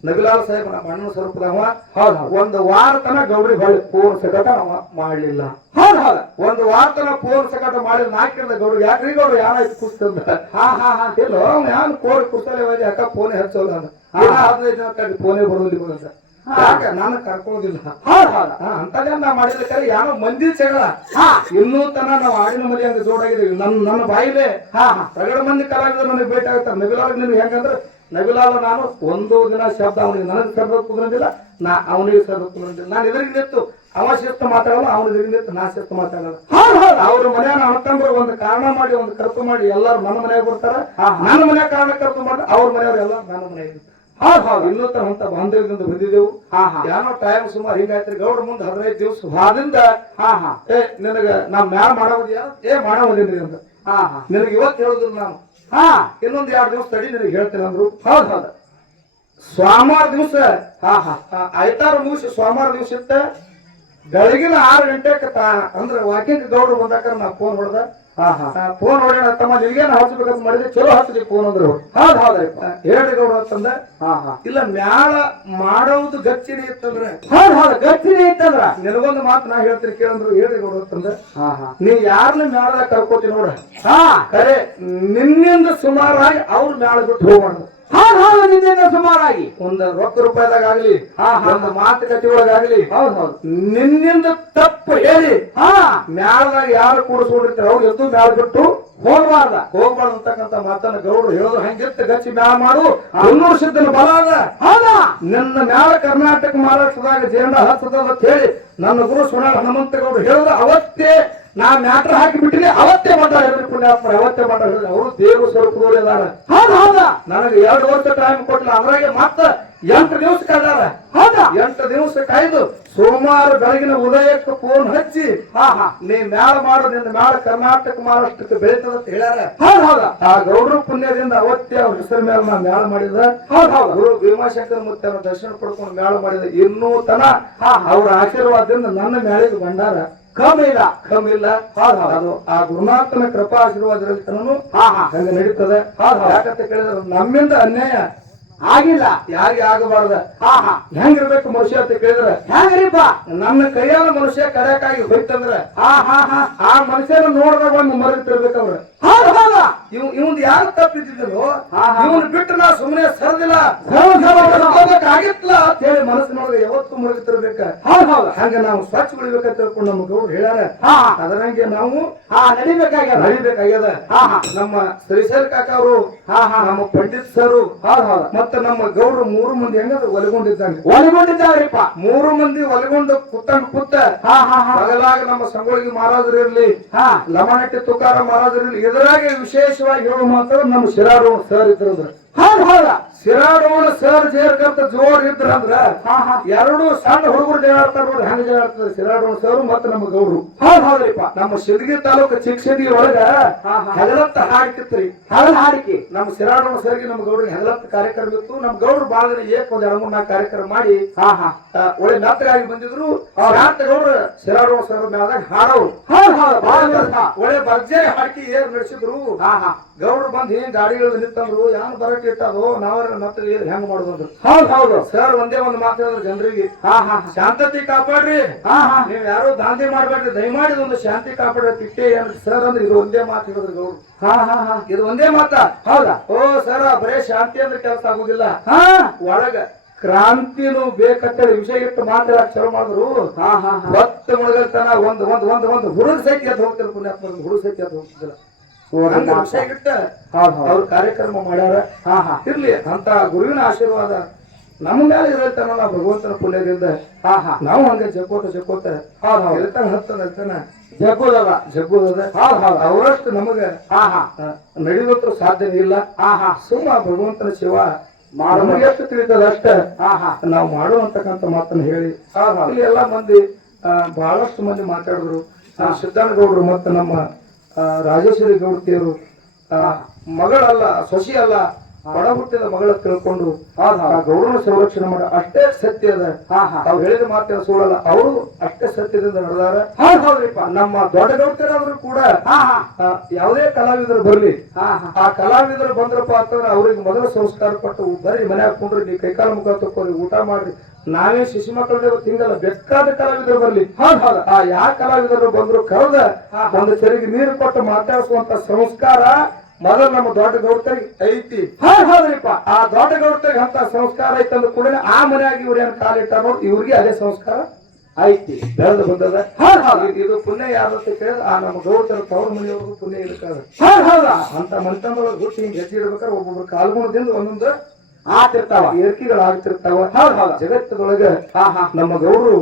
ನಬಿಲಾಲ್ ಸಾಹೇಬ್ ನಮ್ಮ ಅಣ್ಣನ ಸ್ವರೂಪದವ ಹೌದ್ ಹೌದು ಒಂದು ವಾರ ತನ ಗೌಡ್ರಿ ಹೊಳೆ ಫೋನ್ ಸಕಟ ಅವ ಮಾಡ್ಲಿಲ್ಲ ಹೌದ್ ಹೌದಾ ಒಂದು ವಾರ ತನ ಫೋನ್ ಸಕಟ ಮಾಡಿಲ್ಲ ನಾಕಿರ್ದ ಗೌಡ್ರಿ ಯಾಕ್ರಿ ಗೌಡ್ರು ಯಾನಾಯ್ತು ಕುಸ್ತಂದ ಹಾ ಹಾ ಹಾ ಇಲ್ಲ ಯಾನ್ ಕೋಡ್ ಕುಸ್ತಲೆ ಹೋಗಿ ಅಕ್ಕ ಫೋನ್ ಹಚ್ಚೋಲ್ಲ ಅಂದ 15 ದಿನ ಕಡೆ ಫೋನೇ ಬರೋದಿಲ್ಲ ಅಂತ ಯಾಕ ನಾನು ಕರ್ಕೊಳ್ಳೋದಿಲ್ಲ ಹೌದ್ ಹೌದಾ ಅಂತದೇ ನಾ ಮಾಡಿದ ಕರೆ ಯಾರೋ ಮಂದಿ ಜಗಳ ಹಾ ಇನ್ನೂ ತನ ನಾವು ಆಡಿನ ಮಲಿ ಹಂಗ ಜೋಡಾಗಿದ್ದೀವಿ ನನ್ನ ಬಾಯಿಲೆ ಹಾ ಹಾ ರಗಡ ಮಂದಿ ಕಲಾವಿದರು ನನಗೆ ಭೇಟಿ ಆಗ್ತಾರೆ ನಬಿಲಾಲ್ ನಿಮ್ಗೆ ಹೆಂಗಂದ್ರೆ ನಬಿಲಾಲ್ ನಾನು ಒಂದು ದಿನ ಶಬ್ದ ಅವನಿಗೆ ನನಗೆ ಸರ್ಬೇಕು ಕುಂದ್ರಂದಿಲ್ಲ ನಾ ಅವನಿಗೆ ಸರ್ಬೇಕು ಕುಂದ್ರಂದಿಲ್ಲ ನಾನು ಎದುರಿಗೆ ನಿಂತು ಅವ ಶಿಸ್ತು ಮಾತಾಡಲ್ಲ ಅವನ ಎದುರಿಗೆ ನಿಂತು ನಾ ಶಿಸ್ತು ಮಾತಾಡಲ್ಲ ಹೌದ್ ಹೌದು ಅವ್ರ ಮನ್ಯಾಗ ಅಣ್ಣತಂಬ್ರು ಒಂದು ಕಾರಣ ಮಾಡಿ ಒಂದು ಕರ್ತು ಮಾಡಿ ಎಲ್ಲಾರು ನನ್ನ ಮನ್ಯಾಗ ಬರ್ತಾರ ನನ್ನ ಮನ್ಯಾಗ ಕಾರಣ ಕರ್ತು ಮಾಡಿ ಅವ್ರ ಮನೆಯವ್ರು ಎಲ್ಲ ನನ್ನ ಮನೆಯಾಗ ಹೌದ್ ಹೌದು ಇನ್ನೂ ತರ ಅಂತ ಬಾಂಧವ್ಯದಿಂದ ಬಂದಿದ್ದೆವು ಹಾ ಹಾ ಏನೋ ಟೈಮ್ ಸುಮಾರು ಹಿಂಗಾಯ್ತ್ರಿ ಗೌಡ್ರ ಮುಂದೆ 15 ದಿವಸ ವಾದಿಂದ ಹಾ ಹಾ ನಿನಗ ನಾ ಮ್ಯಾಲ ಮಾಡೋದಿಯಾ ಮಾಡೋದಿಲ್ರಿ ಅಂತ ಹಾ ಹಾ ನಿನಗೆ ಇವತ್ತು ಹೇಳುದಿಲ್ಲ ನಾನು ಹಾ ಇನ್ನೊಂದ್ 2 ದಿವಸ ತಡಿ ನಿನಗೆ ಹೇಳ್ತೇನೆ ಅಂದ್ರು ಹೌದ್ ಹೌದು ಸೋಮವಾರ ದಿವಸ ಹಾ ಹಾ ಐತಾರ ಮುಗಿಸಿ ಸೋಮವಾರ ದಿವಸ ಇತ್ತ ಬೆಳಗಿನ 6 ಗಂಟೆಗೆ ಅಂದ್ರೆ ವಾಕಿಂಗ್ ಗೌಡ್ರು ಬಂದಾಕ ನಾ ಫೋನ್ ಹೊಡೆದ ಹಾ ಹಾ ಫೋನ್ ಹೊಡೆಯೋಣ ತಮ್ಮ ನಿನ್ಗೇನು ಹಚ್ಚಬೇಕಂತ ಮಾಡಿದ್ರೆ ಚಲೋ ಹಚ್ಚದಿ ಫೋನ್ ಅಂದ್ರು ಹೌದ್ ಹೌದ್ರಿ ಹೇಳ್ರಿ ಗೌಡ್ರು ಅಂತಂದ ಹಾ ಹಾ ಇಲ್ಲ ಮ್ಯಾಲ ಮಾಡೋದು ಗಚ್ಚಿನಿ ಇತ್ತಂದ್ರೆ ಹೌದ್ ಹೌದು ಗಟ್ಟಿನೇ ಇತ್ತಂದ್ರ ನಿನಗೊಂದು ಮಾತು ನಾ ಹೇಳ್ತೀನಿ ಕೇಳಂದ್ರು ಹೇಳ್ರಿ ಗೌಡ್ರು ಅಂತಂದ ಹಾ ಹಾ ನೀ ಯಾರನ್ನ ಮ್ಯಾಲದಾಗ ಕರ್ಕೋತಿ ನೋಡ ಹಾ ಖರೆ ನಿನ್ನಿಂದ ಸುಮಾರಾಗಿ ಅವ್ರ ಮ್ಯಾಲ ಬಿಟ್ಟು ಹೋಗ್ಬಾರ್ದು ಹೌದ್ ಹೌದು ನಿನ್ನಿಂದ ಸುಮಾರಾಗಿ ಒಂದು ರೊಕ್ಕ ರೂಪಾಯಿದಾಗ ಆಗ್ಲಿ ಒಂದು ಮಾತುಕತೆ ಒಳಗಾಗ್ಲಿ ಹೌದ್ ಹೌದು ನಿನ್ನಿಂದ ತಪ್ಪು ಹೇಳಿ ಹಾ ಮ್ಯಾಲದಾಗ ಯಾರು ಕೂಡಿಸ್ಕೊಂಡಿರ್ತಾರೆ ಅವ್ರು ಎದ್ದು ಮ್ಯಾಲ ಬಿಟ್ಟು ಹೋಗ್ಬಾರ್ದ ಹೋಗ್ಬಾರ್ದು ಅಂತಕ್ಕಂಥ ಮಾತನ್ನ ಗೌಡ್ರು ಹೇಳಿದ್ರು ಹಂಗಿತ್ತು ಗಚ್ಚಿ ಮ್ಯಾಲ ಮಾಡು 200 ಸಿದ್ಧನ ಬಲ ಅದ ಹೌದಾ ನನ್ನ ಮ್ಯಾಲ ಕರ್ನಾಟಕ ಮಹಾರಾಷ್ಟ್ರದಾಗ ಜೇಂಡ ಹಚ್ಚದ ಅಂತ ಹೇಳಿ ನನ್ನ ಗುರು ಸುನಾಳ ಹನುಮಂತಗೌಡರು ಹೇಳಿದ್ರು ಅವತ್ತೇ ನಾ ಮ್ಯಾಟ್ರ್ ಹಾಕಿ ಬಿಟ್ಟಿನಿ ಅವತ್ತೇ ಬಂದ ಹೇಳಿದ್ರಿ ಪುಣ್ಯಾತ್ಮರು ಅವತ್ತೇ ಬಂದ ಹೇಳಿದ್ರು ಅವರು ದೇವ ಸ್ವರೂಪದವ್ರು ಇದಾರ ಹೌದ್ ಹೌದಾ ನನಗೆ 2 ವರ್ಷ ಟೈಮ್ ಕೊಟ್ಟಿಲ್ಲ ಅದ್ರಾಗೆ ಮತ್ತ 8 ದಿವಸ ಕಾದಾರ ಹೌದಾ 8 ದಿವಸ ಕಾಯ್ದು ಸೋಮವಾರ ಬೆಳಗಿನ ಉದಯಕ್ಕೆ ಫೋನ್ ಹಚ್ಚಿ ಹಾ ಹಾ ನೀ ಮ್ಯಾಲ ಮಾಡು ನಿನ್ನ ಮ್ಯಾಲ ಕರ್ನಾಟಕ ಮಹಾರಾಷ್ಟ್ರಕ್ಕೆ ಬೆಳೀತದ ಅಂತ ಹೇಳ್ಯಾರ ಹೌದ್ ಹೌದಾ ಆ ಗೌಡ್ರ ಪುಣ್ಯದಿಂದ ಅವತ್ತೇ ಅವ್ರ ಹೆಸರು ಮೇಲೆ ನಾ ಮ್ಯಾಲ ಮಾಡಿದ ಹೌದ್ ಹೌದು ಗುರು ಭೀಮಾಶಂಕರ ಮುತ್ಯ ಅವ್ರ ದರ್ಶನ ಪಡ್ಕೊಂಡು ಮ್ಯಾಲ ಮಾಡಿದ ಇನ್ನೂ ತನ ಅವ್ರ ಆಶೀರ್ವಾದದಿಂದ ನನ್ನ ಮ್ಯಾಲಿಗೆ ಬಂಡಾರ ಕಮ್ಮಿ ಇಲ್ಲ ಕಮ್ಮಿ ಇಲ್ಲ ಅದು ಆ ಗುರುನಾಥನ ಕೃಪಾ ಆಶೀರ್ವಾದ ಇರಲಿಕ್ಕೂ ಹಾ ಹಾ ಹಂಗ ನಡೀತದೆ ಹೌದ್ ಹೌದು ಯಾಕಂತ ಕೇಳಿದ್ರೆ ನಮ್ಮಿಂದ ಅನ್ಯಾಯ ಆಗಿಲ್ಲ. ಯಾರಿಗೆ ಆಗಬಾರ್ದ. ಹಾ ಹಾ ಹೆಂಗಿರ್ಬೇಕು ಮನುಷ್ಯ ಅಂತ ಕೇಳಿದ್ರೆ ಹೆಂಗ್ರಿಪ್ಪ? ನನ್ನ ಕೈಯಾಲ ಮನುಷ್ಯ ಕಡೆಯಾಗಿ ಹೋಯ್ತಂದ್ರ ಹಾ ಹಾ ಹಾ ಆ ಮನುಷ್ಯನ ನೋಡಿದಾಗ ಒಂದು ಮರಗಿತಿರ್ಬೇಕವ್ರ. ಹೌದು ಹೌದ. ಇವಂದ್ ಯಾರು ತಪ್ಪಿದ್ದಿದ್ರು ಹಾ, ಹಾ. ಇವನ್ ಬಿಟ್ಟು ನಾ ಸುಮ್ಮನೆ ಸರದಿಲ್ಲ ಆಗಿತ್ತಲ್ಲ ಅಂತ ಹೇಳಿ ಮನಸ್ಸಿನೊಳಗೆ ಯಾವತ್ತು ಮರಗಿತಿರ್ಬೇಕ. ಹೌದು ಹೌದು. ಹಂಗ ನಾವು ಸ್ವಚ್ಛ ಬೆಳಿಬೇಕಂತ ತಿಳ್ಕೊಂಡು ನಮ್ಮ ಗೌಡ್ರು ಹೇಳ್ಯಾರ. ಹಾ ಅದರಂಗೆ ನಾವು ನಡಿಬೇಕಾಗ್ಯದ. ನಡಿಬೇಕಾಗ್ಯದ. ಹಾ ಹಾ ನಮ್ಮ ಶ್ರೀಶೈಲ ಕಾಕ ಅವರು, ಹಾ ಹಾ ನಮ್ಮ ಪಂಡಿತ್ ಸರು, ಹೌದು ಹೌದು. ಮತ್ತೆ ನಮ್ಮ ಗೌಡ್ರು 3 ಮಂದಿ ಹೆಂಗಂದ್ರೆ ಒಲಗೊಂಡಿದ್ದಂಗೆ ಒಳಗೊಂಡಿದ್ದಾವ್ರಿಪ್ಪ. 3 ಮಂದಿ ಒಲಗೊಂಡು ಕುತ್ತಂಗ್ ಕುತ್ತ ಹಾ ಹಾ ಹಾ ಬಗಲಾಗ ನಮ್ಮ ಸಂಗೊಳ್ಗಿ ಮಹಾರಾಜರು ಇರ್ಲಿ, ಹಾ ಲಮಣಟ್ಟಿ ತುಕಾರ ಮಹಾರಾಜರು ಇರ್ಲಿ, ಇದರಾಗೆ ವಿಶೇಷವಾಗಿ ಹೇಳುವ ಮಾತ್ರ ನಮ್ಮ ಶಿರಾಡೋಣ ಸರ್ ಇದ್ರಂದ್ರ. ಹೌದು ಹೌದ. ಶಿರಾಡೋಣ ಸರ್ ಜೇರ್ಕಂತ ಜೋರ್ ಇದ್ರಂದ್ರ ಹಾ ಹಾ 2 ಸಣ್ಣ ಹುಡುಗರು ಜಗಾಡ್ತಾರ ನೋಡಿ, ಹೆಂಗ ಜಗಾಡ್ತದೆ ಶಿರಾಡೋಣ ಸರ್ ಮತ್ತೆ ನಮ್ಮ ಗೌಡ್ರು. ಹೌದು ಹೌದ್ರಿಪ್ಪ. ನಮ್ಮ ಸಿದ್ಗಿ ತಾಲೂಕು ಚಿಕ್ಕಸಿದ್ಗಿ ಒಳಗ ಹಾ ಹಾ ಹೆಗಲತ್ತ ಹಾಡ್ತಿತ್ರಿ. ಹೌದು ಹಾಡಿಕೆ. ನಮ್ಮ ಶಿರಾಡೋಣ ಸರ್ಗೆ ನಮ್ಮ ಗೌಡ್ರಿಗೆ ಹೆಗಲತ್ತ ಕಾರ್ಯಕ್ರಮ ಇತ್ತು. ನಮ್ಮ ಗೌಡ್ರು ಬಾಳ ದಿನ ಒಂದ್ 2-3-4 ಕಾರ್ಯಕ್ರಮ ಮಾಡಿ ಹಾ ಹಾ ಒಳ್ಳೆ ನಾಟಕವಾಗಿ ಬಂದಿದ್ರು. ಶಾಂತ ಗೌಡ್ರು ಶಿರಾಡೋಣ ಸರ್ ಮ್ಯಾದಾಗ ಹಾಡೋರು. ಹೌದು ಹೌದು. ಬಹಳ ದಿವಸ. ಒಳ್ಳೆ ಭರ್ಜರಿ ಹಾಡಿಕೆ ಏರ್ ನಡೆಸಿದ್ರು. ಹಾ ಹಾ ಗೌಡ್ರು ಬಂದ್ ಹಿಂಗ್ ಗಾಡಿಗಳು ನಿಂತಂದ್ರು, ಯಾನ್ ಬರಕ್ ಇಟ್ಟದು ನಾವ್ರ ಮತ್ತೆ ಹೆಂಗ್ ಮಾಡುದಂದ್ರು. ಹೌದು ಹೌದು. ಸರ್ ಒಂದೇ ಒಂದು ಮಾತಾಡಿದ್ರು ಜನರಿಗೆ, ಹಾ ಹಾ ಶಾಂತತೆ ಕಾಪಾಡ್ರಿ, ಹಾ ಹಾ ನೀವ್ ಯಾರು ದಾಂಧೆ ಮಾಡ್ಬೇಡ್ರಿ, ದಯಮಾಡಿ ಒಂದು ಶಾಂತಿ ಕಾಪಾಡ್ರಿ ಇಟ್ಟೆ ಏನ್ರಿ ಸರ್ ಅಂದ್ರೆ ಇದು ಒಂದೇ ಮಾತು ಹೇಳಿದ್ರು ಗೌಡ್ರು. ಹಾ ಹಾ ಹಾ ಇದು ಒಂದೇ ಮಾತಾ. ಹೌದಾ? ಓ ಸರ ಬರೇ ಶಾಂತಿ ಅಂದ್ರೆ ಕೆಲಸ ಆಗುದಿಲ್ಲ, ಹಾ ಒಳಗ ಕ್ರಾಂತಿನೂ ಬೇಕಂತೇಳಿ ವಿಷಯ ಇಟ್ಟು ಮಾತಾಡಕ್ ಶುರು ಮಾಡಿದ್ರು. ಹಾ ಹಾ ಹಾ ಹೊತ್ತು ಮುಳುಗಲ್ತನ ಒಂದ್ ಒಂದ್ ಒಂದ್ ಒಂದ್ ಹುಡುಗ ಸೈತಿ ಎದ್ದು ಹೋಗ್ತಿರ ಪುಣ್ಯಾತ್ಮ, ಹುಡುಗ ಸೈತಿ ಎದ್ದು ಹೋಗ್ತಿಲ್ಲ. ಹಂಗ ವಿಷಯ ಇಟ್ಟ ಹೌದು ಹೌದು. ಅವ್ರು ಕಾರ್ಯಕ್ರಮ ಮಾಡ್ಯಾರ. ಹಾ ಹಾ ಇರ್ಲಿ ಅಂತ ಗುರುವಿನ ಆಶೀರ್ವಾದ ನಮ್ಮ ಮೇಲೆ ಇರಲ್ತಾನಲ್ಲ ಭಗವಂತನ ಪುಣ್ಯದಿಂದ. ಹಾ ಹಾ ನಾವು ಹಂಗೆ ಜಕ್ಕೋತ ಹೌದು ಹೌದು. ಎಲ್ತಾನ ಹತ್ತನ ಜಗ್ಗುದದ. ಜಗ್ಗುದದ. ಹೌದು ಹೌದು. ಅವರಷ್ಟು ನಮಗ ಹಾ ಹಾ ನಡೆಯುವಂತ ಸಾಧ್ಯನೇ ಇಲ್ಲ. ಹಾ ಹಾ ಸುಮ್ಮ ಭಗವಂತನ ಸೇವಾ ನಮಗೆ ಎಷ್ಟು ತಿಳಿತದ ಅಷ್ಟ ಹಾ ಹಾ ನಾವು ಮಾಡುವಂತಕ್ಕಂಥ ಮಾತನ್ನ ಹೇಳಿ ಹೌದು ಹೌದು. ಇಲ್ಲಿ ಎಲ್ಲಾ ಮಂದಿ ಬಹಳಷ್ಟು ಮಂದಿ ಮಾತಾಡಿದ್ರು. ಸಿದ್ದಣ್ಣ ಗೌಡ್ರು ಮತ್ತು ನಮ್ಮ ರಾಜೇಶ್ವರಿ ಗೌಡ್ತಿಯರು ಮಗಳಲ್ಲ ಸೊಸಿ ಅಲ್ಲ ಬಡ ಹುಟ್ಟಿದ ಮಗಳ ತಿಳ್ಕೊಂಡು ಆ ಗೌರವ ಸಂರಕ್ಷಣೆ ಮಾಡ ಅಷ್ಟೇ ಸತ್ಯ ಅದ. ತಾವು ಹೇಳಿದ ಮಾತಿನ ಸುಳ್ಳಲ್ಲ, ಅವರು ಅಷ್ಟೇ ಸತ್ಯದಿಂದ ನಡೆದಾರ. ಹೌದ್ರಿಪ್ಪ. ನಮ್ಮ ದೊಡ್ಡ ಗೌಡ್ತಿಯರಾದ್ರೂ ಕೂಡ ಯಾವುದೇ ಕಲಾವಿದರು ಬರ್ಲಿ, ಆ ಕಲಾವಿದರು ಬಂದ್ರಪ್ಪ ಅಂತಂದ್ರೆ ಅವ್ರಿಗೆ ಮೊದಲ ಸಂಸ್ಕಾರ ಕೊಟ್ಟು ಬರ್ರಿ ಮನೆ ಹಾಕೊಂಡ್ರಿ, ನೀವು ಕೈಕಾಲ ಮುಖ ತಕ್ಕೋರಿ, ಊಟ ಮಾಡ್ರಿ, ನಾವೇ ಶಿಶು ಮಕ್ಕಳದೇ ತಿಂಗಲ್ಲ ಬೇಕಾದ ಕಲಾವಿದರು ಬರ್ಲಿ, ಆ ಯಾವ ಕಲಾವಿದರು ಬಂದ್ರು ಕರೆದ ಒಂದು ಸರಿಗೆ ನೀರು ಕೊಟ್ಟು ಮಾತಾಡಿಸುವಂತ ಸಂಸ್ಕಾರ ಮೊದಲು ನಮ್ಮ ದೊಡ್ಡ ಗೌಡ್ತರಿಗೆ ಐತಿ. ಹೌದ್ರಿಪ್ಪ. ಆ ದೊಡ್ಡ ಗೌಡ್ತರಿಗೆ ಅಂತ ಸಂಸ್ಕಾರ ಐತಂದ ಕೂಡ ಆ ಮನೆಯಾಗಿ ಇವ್ರು ಏನ್ ಕಾಲಿಟ್ಟಾರೋ ಇವ್ರಿಗೆ ಅದೇ ಸಂಸ್ಕಾರ ಐತಿ, ಬೆಳೆದು ಬಂದದ. ಇದು ಪುಣ್ಯ ಯಾರಂತ ಕೇಳಿದ್ರೆ ಆ ನಮ್ಮ ಗೌಡ್ತರ ತವ್ರ ಮನೆಯವ್ರಿಗೂ ಪುಣ್ಯ ಇರ್ತಾರ. ಅಂತ ಮನೆತನದೊಳಗೆ ಹುಟ್ಟಿ ಹಿಂಗ್ ಹೆಜ್ಜೆ ಇಡ್ಬೇಕಾದ್ರೆ ಒಬ್ಬೊಬ್ರು ಕಾಲ್ಗುಣದಿಂದ ಒಂದೊಂದು ಆಗ್ತಿರ್ತಾವ, ಏರಿಕೆಗಳಾಗ್ತಿರ್ತಾವ. ಜಗತ್ತದೊಳಗ ನಮ್ಮ ಗೌಡ್ರು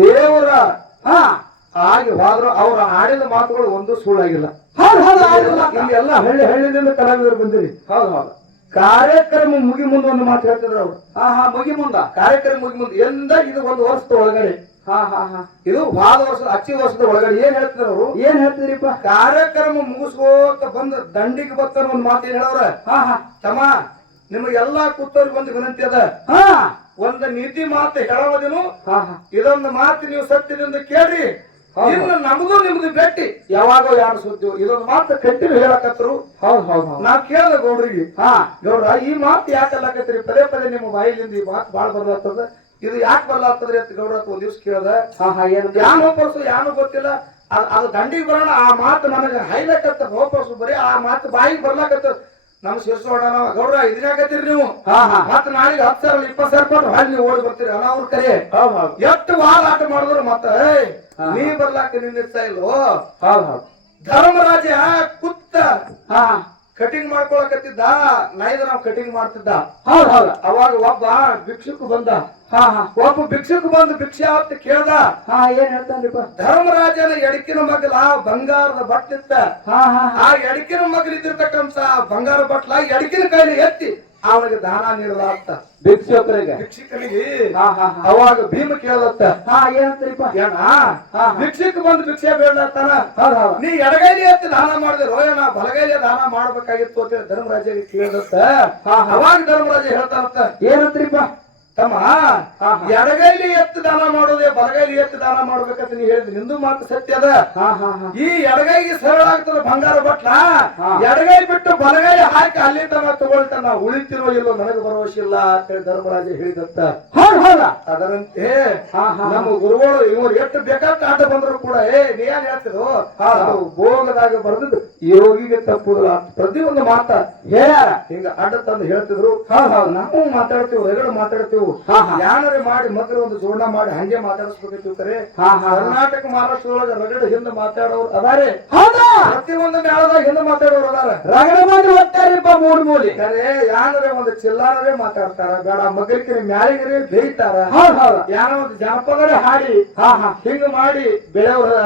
ದೇವರ ಆಗಿ ಹೋದ್ರು ಅವ್ರ ಆಡಿದ ಮಾತುಗಳು ಒಂದು ಸುಳ್ಳಾಗಿಲ್ಲ. ಇಲ್ಲಿ ಎಲ್ಲ ಹಳ್ಳಿಯಿಂದ ಕಲಾವಿದರು ಬಂದಿರಿ. ಕಾರ್ಯಕ್ರಮ ಮುಗಿ ಮುಂದೆ ಒಂದು ಮಾತು ಹೇಳ್ತಿದ್ರು ಅವ್ರು. ಮುಗಿ ಮುಂದ ಕಾರ್ಯಕ್ರಮ ಮುಗಿ ಮುಂದೆ ಎಂದ ಇದು ಒಂದು ವರ್ಷದ ಒಳಗಡೆ, ಇದು ವಾದ ವರ್ಷದ ಅಚ್ಚಿ ವರ್ಷದ ಒಳಗಡೆ ಏನ್ ಹೇಳ್ತಿದ್ರು ಅವರು, ಏನ್ ಹೇಳ್ತಿದ್ರಿಪ್ಪ, ಕಾರ್ಯಕ್ರಮ ಮುಗಿಸ್ಕೋತ ಬಂದ ದಂಡಿಗೆ ಬರ್ತಾರ ಒಂದ್ ಮಾತು ಏನ್ ಹೇಳವ್ರ, ತಮ್ಮ ನಿಮಗೆಲ್ಲಾ ಕೂತವ್ರಿಗೆ ಒಂದು ವಿನಂತಿ ಅದ, ಒಂದು ನೀತಿ ಮಾತು ಹೇಳೋದೇನು, ಇದೊಂದು ಮಾತು ನೀವು ಸತ್ಯದಿಂದ ಕೇಳ್ರಿ, ಇನ್ನು ನಮ್ದು ನಿಮ್ದು ಭೇಟಿ ಯಾವಾಗೋ ಯಾರು ಸುದ್ದಿ, ಇದೊಂದು ಮಾತು ಕಂಟಿನ್ಯೂ ಹೇಳಕತ್ರು. ನಾ ಕೇಳ್ದ ಗೌಡ್ರಿಗೆ, ಗೌಡ್ರ ಈ ಮಾತು ಯಾಕೆ ಅಲ್ಲಕತ್ರಿ, ಪದೇ ಪದೇ ನಿಮ್ಮ ಬಾಯಿಲಿಂದ ಈ ಮಾತು ಬಾಳ್ ಬರ್ಲಾಗ್ತದ, ಇದು ಯಾಕೆ ಬರ್ಲಾಗ್ತದ್ರಿ ಅಂತ ಗೌಡ್ರ ಒಂದ್ ದಿವ್ಸ ಕೇಳ್ದ. ಯಾನೋ ಪರ್ಸು ಯಾನು ಗೊತ್ತಿಲ್ಲ, ಅದು ದಂಡಿಗೆ ಬರೋಣ ಆ ಮಾತು ನನಗೆ ಹೈಲಕತ್ತ ಹೋಪರ್ಸು ಬರೀ ಆ ಮಾತು ಬಾಯಿಗೆ ಬರ್ಲಾಕತ್ತ. ನಮ್ ಶಿರ್ಸೋಣ ಗೌಡ್ರ ಇದನ್ನಾಕತ್ತೀರಿ ನೀವು, ಮತ್ ನಾಳೆಗೆ 10,000 20,000 ಕೊಟ್ಟು ಹಾಗೆ ನೀವು ಓಡಿ ಬರ್ತೀರಿ ಅಲ್ಲ ಅವ್ರ ಕರೆ ಎಷ್ಟು ವಾದ ಆಟ ಮಾಡಿದ್ರು ಮತ್ತ ನೀ ಬರ್ಲಾಕ ನಿಂದಿರ್ತಾ ಇಲ್ವೋ. ಧರ್ಮರಾಜ ಕುತ್ತ ಕಟಿಂಗ್ ಮಾಡ್ಕೊಳಕತ್ತಿದ್ದ, ನೈದ ನಾವು ಕಟಿಂಗ್ ಮಾಡ್ತಿದ್ದ. ಅವಾಗ ಒಬ್ಬ ಭಿಕ್ಷುಕ ಬಂದ, ಒಬ್ಬ ಭಿಕ್ಷುಕ ಬಂದು ಭಿಕ್ಷೆ ಅಂತ ಕೇಳ್ದ. ಏನ್ ಹೇಳ್ತಾನ್ರಿಪ್ಪ, ಧರ್ಮರಾಜನ ಎಡಕಿನ ಮಗಲ ಬಂಗಾರದ ಬಟ್ಲಿತ್ತ, ಆ ಎಡಕಿನ ಮಗಲ್ ಇದ್ದಿರ್ತಕ್ಕಂತ ಬಂಗಾರ ಬಟ್ಲ ಎಡಕಿನ ಕೈಲಿ ಎತ್ತಿ ಅವನಿಗೆ ದಾನ ನೀಡಲಾಗ್ತ ಭಿಕ್ಷುಕನಿಗೆ. ಅವಾಗ ಭೀಮ ಕೇಳತ್ತ, ಏನಂತರಿಪ್ಪ, ಏನ ಭಿಕ್ಷುಕ ಬಂದು ಭಿಕ್ಷೆ ಬೇಡತ್ತಾನ, ನೀ ಎಡಗೈಲಿ ಎತ್ತಿ ದಾನ ಮಾಡಿದೆ ರೋಯನ ಬಲಗೈಲಿ ದಾನ ಮಾಡ್ಬೇಕಾಗಿತ್ತು ಅಂತ ಧರ್ಮರಾಜನಿಗೆ ಕೇಳದತ್ತ. ಅವಾಗ ಧರ್ಮರಾಜ ಹೇಳ್ತಾನತ್ತ, ಏನಂತ್ರಿಪ್ಪ, ತಮ್ಮ ಎಡಗೈಲಿ ಎತ್ತು ದಾನ ಮಾಡೋದೇ ಬಲಗೈಲಿ ಎತ್ತು ದಾನ ಮಾಡ್ಬೇಕಂತ ನೀ ಹೇಳಿದ್ರಿ ನಿಂದು ಮಾತು ಸತ್ಯ ಅದ. ಈ ಎಡಗೈಗೆ ಸರಳ ಆಗ್ತದ ಬಂಗಾರ ಬಟ್ಲ, ಎಡಗೈ ಬಿಟ್ಟು ಬಲಗೈ ಹಾಕಿ ಅಲ್ಲಿ ತನ ತಗೊಳ್ತಾನ, ಉಳಿತಿರೋ ಇಲ್ಲೋ ನನಗೆ ಭರವಸೆ ಇಲ್ಲ ಅಂತೇಳಿ ಧರ್ಮರಾಜ ಹೇಳಿದಂತ. ಅದರಂತೆ ನಮ್ಮ ಗುರುಗಳು ಇವರು ಎಷ್ಟು ಬೇಕಾದ ಆಟ ಬಂದ್ರು ಕೂಡ ನೀ ಏನ್ ಹೇಳ್ತಿದ್ರು ಭೋಗದಾಗ ಬರೆದು ಯೋಗಿಗೆ ತಪ್ಪುದಿಲ್ಲ ಪ್ರತಿಯೊಂದು ಮಾತ ಹೇಳ್ಯಾರ. ಹಿಂಗ ಅಡ್ಡ ತಂದು ಹೇಳ್ತಿದ್ರು. ನಾವು ಮಾತಾಡ್ತೀವಿ, ಹೊರಗಡೆ ಮಾತಾಡ್ತೀವಿ, ಯಾರೇ ಮಾಡಿ ಮಕ್ಕಳು ಒಂದು ಜೋಡಣೆ ಮಾಡಿ ಹಂಗೆ ಮಾತಾಡಿಸ್ಬೇಕಿತ್ತು. ಕರೆ ಕರ್ನಾಟಕ ಮಹಾರಾಷ್ಟ್ರದೊಳಗ ರಗಡ ಹಿಂದೆ ಮಾತಾಡೋರು ಅದಾರೆ, ಪ್ರತಿಯೊಂದು ಮೇಳದಾಗ ಹಿಂದೆ ಮಾತಾಡೋರು ಅದಾರ, ರಗಡ ಮಂದಿ ಹೋಗ್ತಾರಿಪ್ಪ ಮೂಡ್ ಮೂಲಿ. ಕರೆ ಯಾರೇ ಒಂದು ಚಿಲ್ಲಾರೇ ಮಾತಾಡ್ತಾರ, ಬೇಡ ಮಗಲಿಗೆ ಮ್ಯಾಲಿಗರೇ ಬೇಯ್ತಾರ, ಯಾರೋ ಒಂದು ಜಾನಪದರೇ ಹಾಡಿ ಹಿಂಗ ಮಾಡಿ ಬೆಳೆಯವ್ರು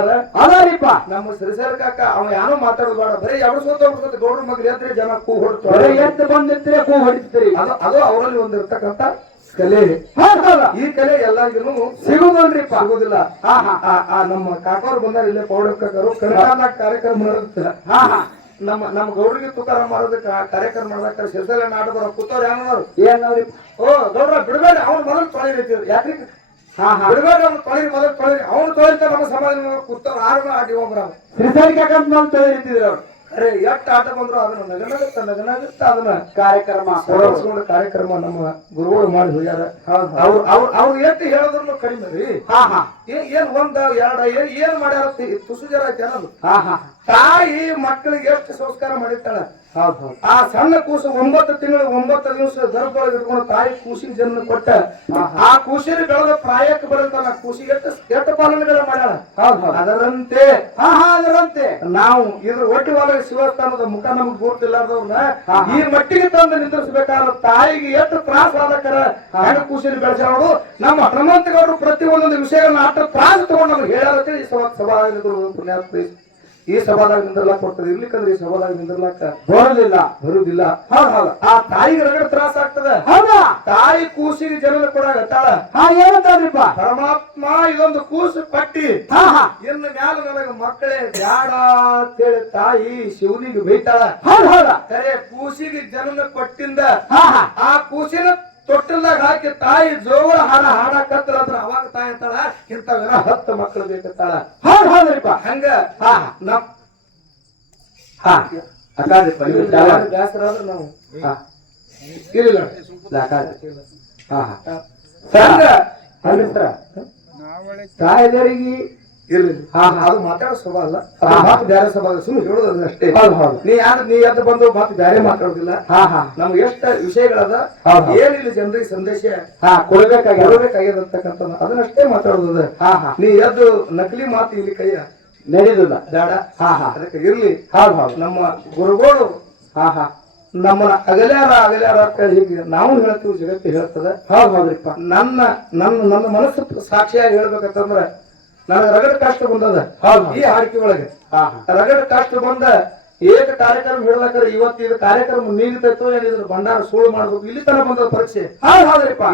ಅದಾರಿಪ್ಪ. ನಮ್ಮ ಶ್ರೀಸರ್ ಕಾಕ ಅವ ಯಾರು ಮಾತಾಡೋದು ಬೇಡ, ಬರೀ ಎರಡು ಸೋತ ಗೌಡ್ರ ಮಗಲು ಎದ್ರೆ ಜನ ಕೂ ಹೊಡ್ತಾರೆ, ಎದ್ದು ಬಂದಿರ್ತೀರಿ ಕೂ ಹೊಡಿತೀರಿ. ಅದು ಅವರಲ್ಲಿ ಒಂದು ಇರ್ತಕ್ಕಂಥ ಕಲೆ. ಈ ಕಲೆ ಎಲ್ಲರಿಗೂ ಸಿಗುದಿಲ್ರಿಪ್ಪ, ಸಿಗುದಿಲ್ಲ. ನಮ್ಮ ಕಾಕೋರು ಬಂದಾರ ಇಲ್ಲೇ ಪೌಡರ್ ಕಾಕರು ಕನ್ನಡ ಕಾರ್ಯಕ್ರಮ ನಡೆಯುತ್ತೆ. ನಮ್ಮ ಗೌಡ್ರಿಗೆ ತುಕಾರ ಮಾಡೋದಕ್ಕೆ ಕಾರ್ಯಕ್ರಮ ಮಾಡ್ಬೇಕಾರೆ ಶಿರ್ಸಲ ನಾಡು ಬರೋ ಕೂತವ್ರು ಯಾರು ಏನವ್ರಿ, ಓ ಗೌಡ್ರ ಬಿಡ್ಬೇಡಿ ಅವ್ನು ಮೊದಲು ತೊಳಿರಿತೀವಿ. ಯಾಕ್ರಿ ಬಿಡ್ಬೇಡಿ ಅವ್ನು ತೊಳಿರಿ, ಮೊದಲು ತೊಳಿರಿ, ಅವ್ನು ತೊಳಿತ ನಮ್ಮ ಸಮಾಜ ಕೂತವ್ರು ಆರು ಆಡಿ ಹೋಗ್ರ ಶ್ರೀಸರಿಕಾಕಂತ ನಾವು ತೊಳಿರಿತಿದ್ರು ಅವ್ರು. ಅರೆ ಎಷ್ಟು ಆಟ ಬಂದ್ರು ಅದನ್ನ ನಗನಗುತ್ತ ಅದನ್ನ ಕಾರ್ಯಕ್ರಮ ಕಾರ್ಯಕ್ರಮ ನಮ್ಮ ಗುರುಗಳು ಮಾಡಿ ಹೋಗ್ಯಾರ. ಅವ್ರು ಎಷ್ಟು ಹೇಳಿದ್ರು ಕಡಿಮೆ ರೀ. ಏನ್ ಒಂದ್ ಎರಡ ಏನ್ ಮಾಡ್ಯಾರ ತುಸು ಜರ ಐತೆ ಅನ್ನೋದು. ತಾಯಿ ಮಕ್ಕಳಿಗೆ ಎಷ್ಟು ಸಂಸ್ಕಾರ ಮಾಡಿರ್ತಾಳ. ಆ ಸಣ್ಣ ಕೂಸು 9 ತಿಂಗಳು 9 ದಿವಸ ಗರ್ಭೊಳಗೆ ಇಟ್ಕೊಂಡು ತಾಯಿ ಕೂಸಿನ ಜನ್ಮ ಕೊಟ್ಟ, ಆ ಕೂಸಿನ ಬೆಳೆದ ಪ್ರಾಯಕ್ಕೆ ಬರುತ್ತಲ್ಲ, ಕೂಸಿಗೆ ಎಷ್ಟು ಪಾಲನೆಗಳ ಮಾಡ್ಯಾಳ. ಅದರಂತೆ ನಾವು ಇದ್ರ ಒಟ್ಟಿ ಒಳಗೆ ಶಿವಸ್ಥಾನದ ಮುಖ ನಮ್ಗೆ ಗುರುತಿಲ್ಲಾರ್ದವ್ರನ್ನ ಈ ಮಟ್ಟಿಗೆ ತಂದು ನಿಂದಿರಿಸಬೇಕಾದ್ರೆ ತಾಯಿಗೆ ಎಷ್ಟು ತ್ರಾಸ ಆದಕರ ಹೆಣ್ಣು ಕೂಸಿನ ಬೆಳೆಸೋರು. ನಮ್ಮ ಹನುಮಂತಗೌಡರು ಪ್ರತಿ ಒಂದೊಂದು ವಿಷಯಗಳನ್ನ ಆಟ ತ್ರಾಸ ತಗೊಂಡು ನಮ್ಗೆ ಹೇಳಾರತ್ತೆ. ಈ ಸಭಾಗಳು ಪುಣ್ಯಾತ್ಮ ಈ ಸಭಾದಾಗ ನಿಂದಿರ್ಲಾಕ್ ಕೊಡ್ತದೆ, ಇರ್ಲಿಕ್ಕಂದ್ರೆ ಈ ಸಭಾದಾಗ ನಿಂದಿರ್ಲಾಕ ಬರುದಿಲ್ಲ. ಆ ತಾಯಿಗೆ ರಗಡ ತ್ರಾಸ ಆಗ್ತದೆ. ತಾಯಿ ಕೂಸಿಗೆ ಜನರು ಕೊಡಾಗತ್ತಾಳ. ಏನಂತಾದ್ರಿಪ್ಪ ಪರಮಾತ್ಮ ಇದೊಂದು ಕೂಸು ಪಟ್ಟಿ ಇನ್ನು ಮ್ಯಾಲ ನನಗ ಮಕ್ಕಳೇ ಬ್ಯಾಡ ಅಂತೇಳಿ ತಾಯಿ ಶಿವನಿಗೆ ಬೈತಾಳ. ಕರೆ ಕೂಸಿಗೆ ಜನನ ಕೊಟ್ಟಿಂದ ಆ ಕೂಸಿನ ತೊಟ್ಟಲ್ದಾಗ ಹಾಕಿ ತಾಯಿ ಜೋಗಳ ಹಾಡಕತ್ತಲ್ಲ ಅಂದ್ರೆ ಅವಾಗ ತಾಯಿ ಅಂತಾಳ ಇಂಥವೆಲ್ಲ 10 ಮಕ್ಕಳು ಬೇಕಂತಾಳ. ಹಂಗ ಬೇಸರಾದ್ರೆ ನಾವು ಇರಲಿಲ್ಲ ತಾಯಿದರಿಗೆ ಇರ್ಲಿ. ಅದು ಮಾತಾಡೋ ಸ್ವಭಾವ ಅಲ್ಲ, ಮಾತು ಬೇರೆ ಸ್ವಭಾವ, ಸುಮ್ಮನೆ ಹೇಳೋದು ಅಷ್ಟೇ. ನೀ ಎದ್ದು ಬಂದು ಮಾತು ಬೇರೆ ಮಾತಾಡೋದಿಲ್ಲ. ನಮ್ಗೆ ಎಷ್ಟು ವಿಷಯಗಳದ ಏನಿಲ್ಲ ಜನರಿಗೆ ಸಂದೇಶ ಕೊಡ್ಬೇಕಾಗ್ಯದಂತಕ್ಕಂಥ ಅದನ್ನಷ್ಟೇ ಮಾತಾಡೋದ. ನೀ ಎದ್ದು ನಕಲಿ ಮಾತು ಇಲ್ಲಿ ಕೈಯ ನಡೆಯುದಿಲ್ಲ ಬೇಡ. ಅದಕ್ಕೆ ಇರ್ಲಿ. ನಮ್ಮ ಗುರುಗಳು ನಮ್ಮನ್ನ ಅಗಲ್ಯಾರ ಹೀಗೆ ನಾವು ಹೇಳ್ತೀವಿ, ಜಗತ್ತು ಹೇಳ್ತದ. ಹೌದ್ರಿಪ್ಪ. ನನ್ನ ಮನಸ್ಸು ಸಾಕ್ಷಿಯಾಗಿ ಹೇಳ್ಬೇಕಂತಂದ್ರ ನನಗೆ ರಗಡ ಕಷ್ಟ ಬಂದದ ಈ ಹಾಡಿಕೆ ಒಳಗೆ. ರಗಡ ಕಷ್ಟ ಬಂದ ಏಕ ಕಾರ್ಯಕ್ರಮ ಹೇಳ್ಬೇಕಾದ್ರೆ ಇವತ್ತು ಇದು ಕಾರ್ಯಕ್ರಮ ನೀಗ್ತೈತೋ ಏನಿದ್ರು ಭಂಡಾರ ಸುಳ್ಳು ಮಾಡ್ಬೇಕು. ಇಲ್ಲಿ ತನ ಬಂದ ಪರೀಕ್ಷೆ.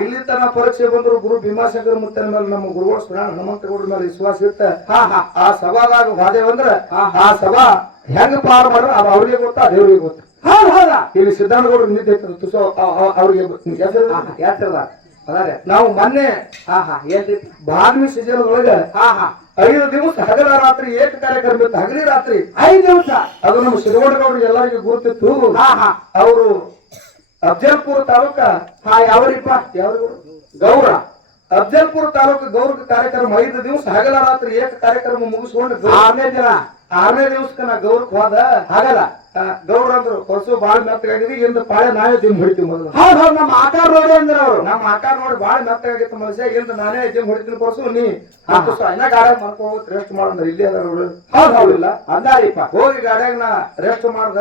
ಇಲ್ಲಿ ತನ ಪರೀಕ್ಷೆ ಬಂದ್ರು ಗುರು ಭೀಮಾಶಂಕರ ಮುತ್ತನ ಮೇಲೆ ನಮ್ಮ ಗುರುಗಳು ಸುರಾಣ ಹನುಮಂತಗೌಡ್ರ ಮೇಲೆ ವಿಶ್ವಾಸ ಇರ್ತ. ಆ ಸಭಾದಾಗ ವಾದೇವಂದ್ರ ಆ ಸಭಾ ಹೆಂಗ ಪಾರ್ ಮಾಡ್ರ ಅದು ಅವ್ರಿಗೆ ಗೊತ್ತಾ, ದೇವ್ರಿಗೆ ಗೊತ್ತ. ಇಲ್ಲಿ ಸಿದ್ಧಾಂತಗೌಡ್ರು ನಿಂತ ಅವ್ರಿಗೆ ನಾವು ಮೊನ್ನೆ ಬಾಲ್ಮಿ ಸೀಸನ್ದೊಳಗ 5 ದಿವಸ ಹಗಲ ರಾತ್ರಿ ಏಕ ಕಾರ್ಯಕ್ರಮ ಇತ್ತು. ಹಗಲಿ ರಾತ್ರಿ 5 ದಿವಸ ಅದು ನಮ್ಮ ಶಿರಗೌಡಗೌಡ್ರಿಗೆ ಎಲ್ಲರಿಗೂ ಗುರುತಿತ್ತು. ಅವರು ಅಫಜಲ್ಪುರ ತಾಲೂಕ ಯಾವ್ರಿಪ್ಪ ಗೌರ ಅಫಜಲ್ಪುರ ತಾಲೂಕು ಗೌರವ ಕಾರ್ಯಕ್ರಮ 5 ದಿವಸ ಹಗಲ ರಾತ್ರಿ ಏಕ ಕಾರ್ಯಕ್ರಮ ಮುಗಿಸ್ಕೊಂಡು 6ನೇ ದಿವಸಕ್ಕೆ ನಾ ಗೌರಕ್ಕೆ ಹೋದ. ಹಾಗಲ್ಲ ಗೌಡ್ರ ಅಂದ್ರು ಪರಸು ಬಾಳ ಮೆತ್ತಗಾಗಿದೆ, ಇಂದ ಪಾಳೆ ನಾವೇ ಜಿಮ್ ಹೊಡಿತೀವಿ. ಮೊದಲು ನಮ್ಮ ಆಕಾರ ನೋಡಿ ಅಂದ್ರೆ ಅವರು ನಮ್ಮ ಆಕಾರ ನೋಡಿ ಬಾಳ ಮೆತ್ತಗಾಗಿತ್ತು ಮನುಷ್ಯ, ಇಂದ ನಾನೇ ಜಿಮ್ ಹೊಡಿತೀನಿ ಪರಸು ನೀ ಇನ್ನ ಗಾಡ್ಯಾಗ ಮಾಡ್ಕೋಬೇಕು ರೆಸ್ಟ್ ಮಾಡಂದ್ರ ಇಲ್ಲಿ ಅದ ಇಲ್ಲ ಅಂದಾರಿಪ್ಪ. ಹೋಗಿ ಗಾಡ್ಯಾಗ ನಾ ರೆಸ್ಟ್ ಮಾಡ್ದ.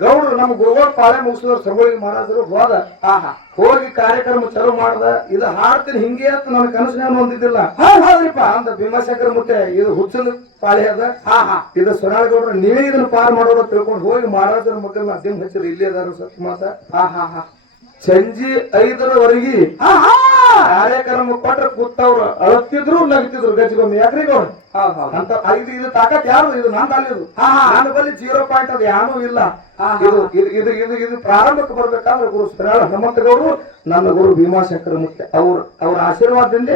ಗೌಡ್ರು ನಮ್ಮ ಗುರುಗಳು ಪಾಳೆ ಮುಗಿಸಿದ್ರು ಸರ್ಗೋಳಿಗೆ ಮಹಾರಾಜರು ಹೋದ. ಹೋಗಿ ಕಾರ್ಯಕ್ರಮ ಚಲೋ ಮಾಡ್ದ. ಇದು ಹಾಡ್ತೀನಿ ಹಿಂಗೆ ಅಂತ ನನ್ನ ಕನಸಿನ ಹೊಂದಿದ್ದಿಲ್ಲ. ಅಂತ ಭೀಮಾಶಂಕರ ಮುತ್ತೆ ಇದು ಹುಚ್ಚನ ಪಾಳೆ ಅದ. ಇದು ಸೊನಾಳಗೌಡ್ರ ನೀವೇ ಇದನ್ನ ಪಾರ್ ಮಾಡೋರು ತಿಳ್ಕೊಂಡು ಹೋಗಿ ಮಹಾರಾಜರ ಮಕ್ಕಳನ್ನ ಅಧ್ಯಮ ಹಚ್ಚಿದ್ರು. ಇಲ್ಲಿ ಅದಾರ ಸತ್ಯ ಮಾತ. ಸಂಜೆ 5ರವರೆಗೆ ಕಾರ್ಯಕ್ರಮ ಕೊಟ್ರೆ ಕೂತವ್ರು ಅಳತ್ತಿದ್ರು ನಗ್ತಿದ್ರು ಗಜ್ಗೊಮ್ಮೆ. ಯಾಕ್ರಿ ಗೌಡ್ರ ಹೌದ್ ಹೌದ್ ಅಂತ ಇದು ತಾಕತ್ ಯಾರು ಇದು ನಾನು ಅಲ್ಲಿದು ನನ್ನ ಬಲ್ಲಿ 0 ಅದು ಯಾನೂ ಇಲ್ಲ. ಇದು ಇದು ಇದು ಇದು ಇದು ಪ್ರಾರಂಭಕ್ಕೆ ಬರ್ಬೇಕಾದ್ರೆ ಗುರು ಶ್ರೀರಾಳ ಹನುಮಂತಗೌಡರು ನನ್ನ ಗುರು ಭೀಮಾಶಂಕರ ಮುಖ್ಯ ಅವ್ರ ಆಶೀರ್ವಾದದಿಂದ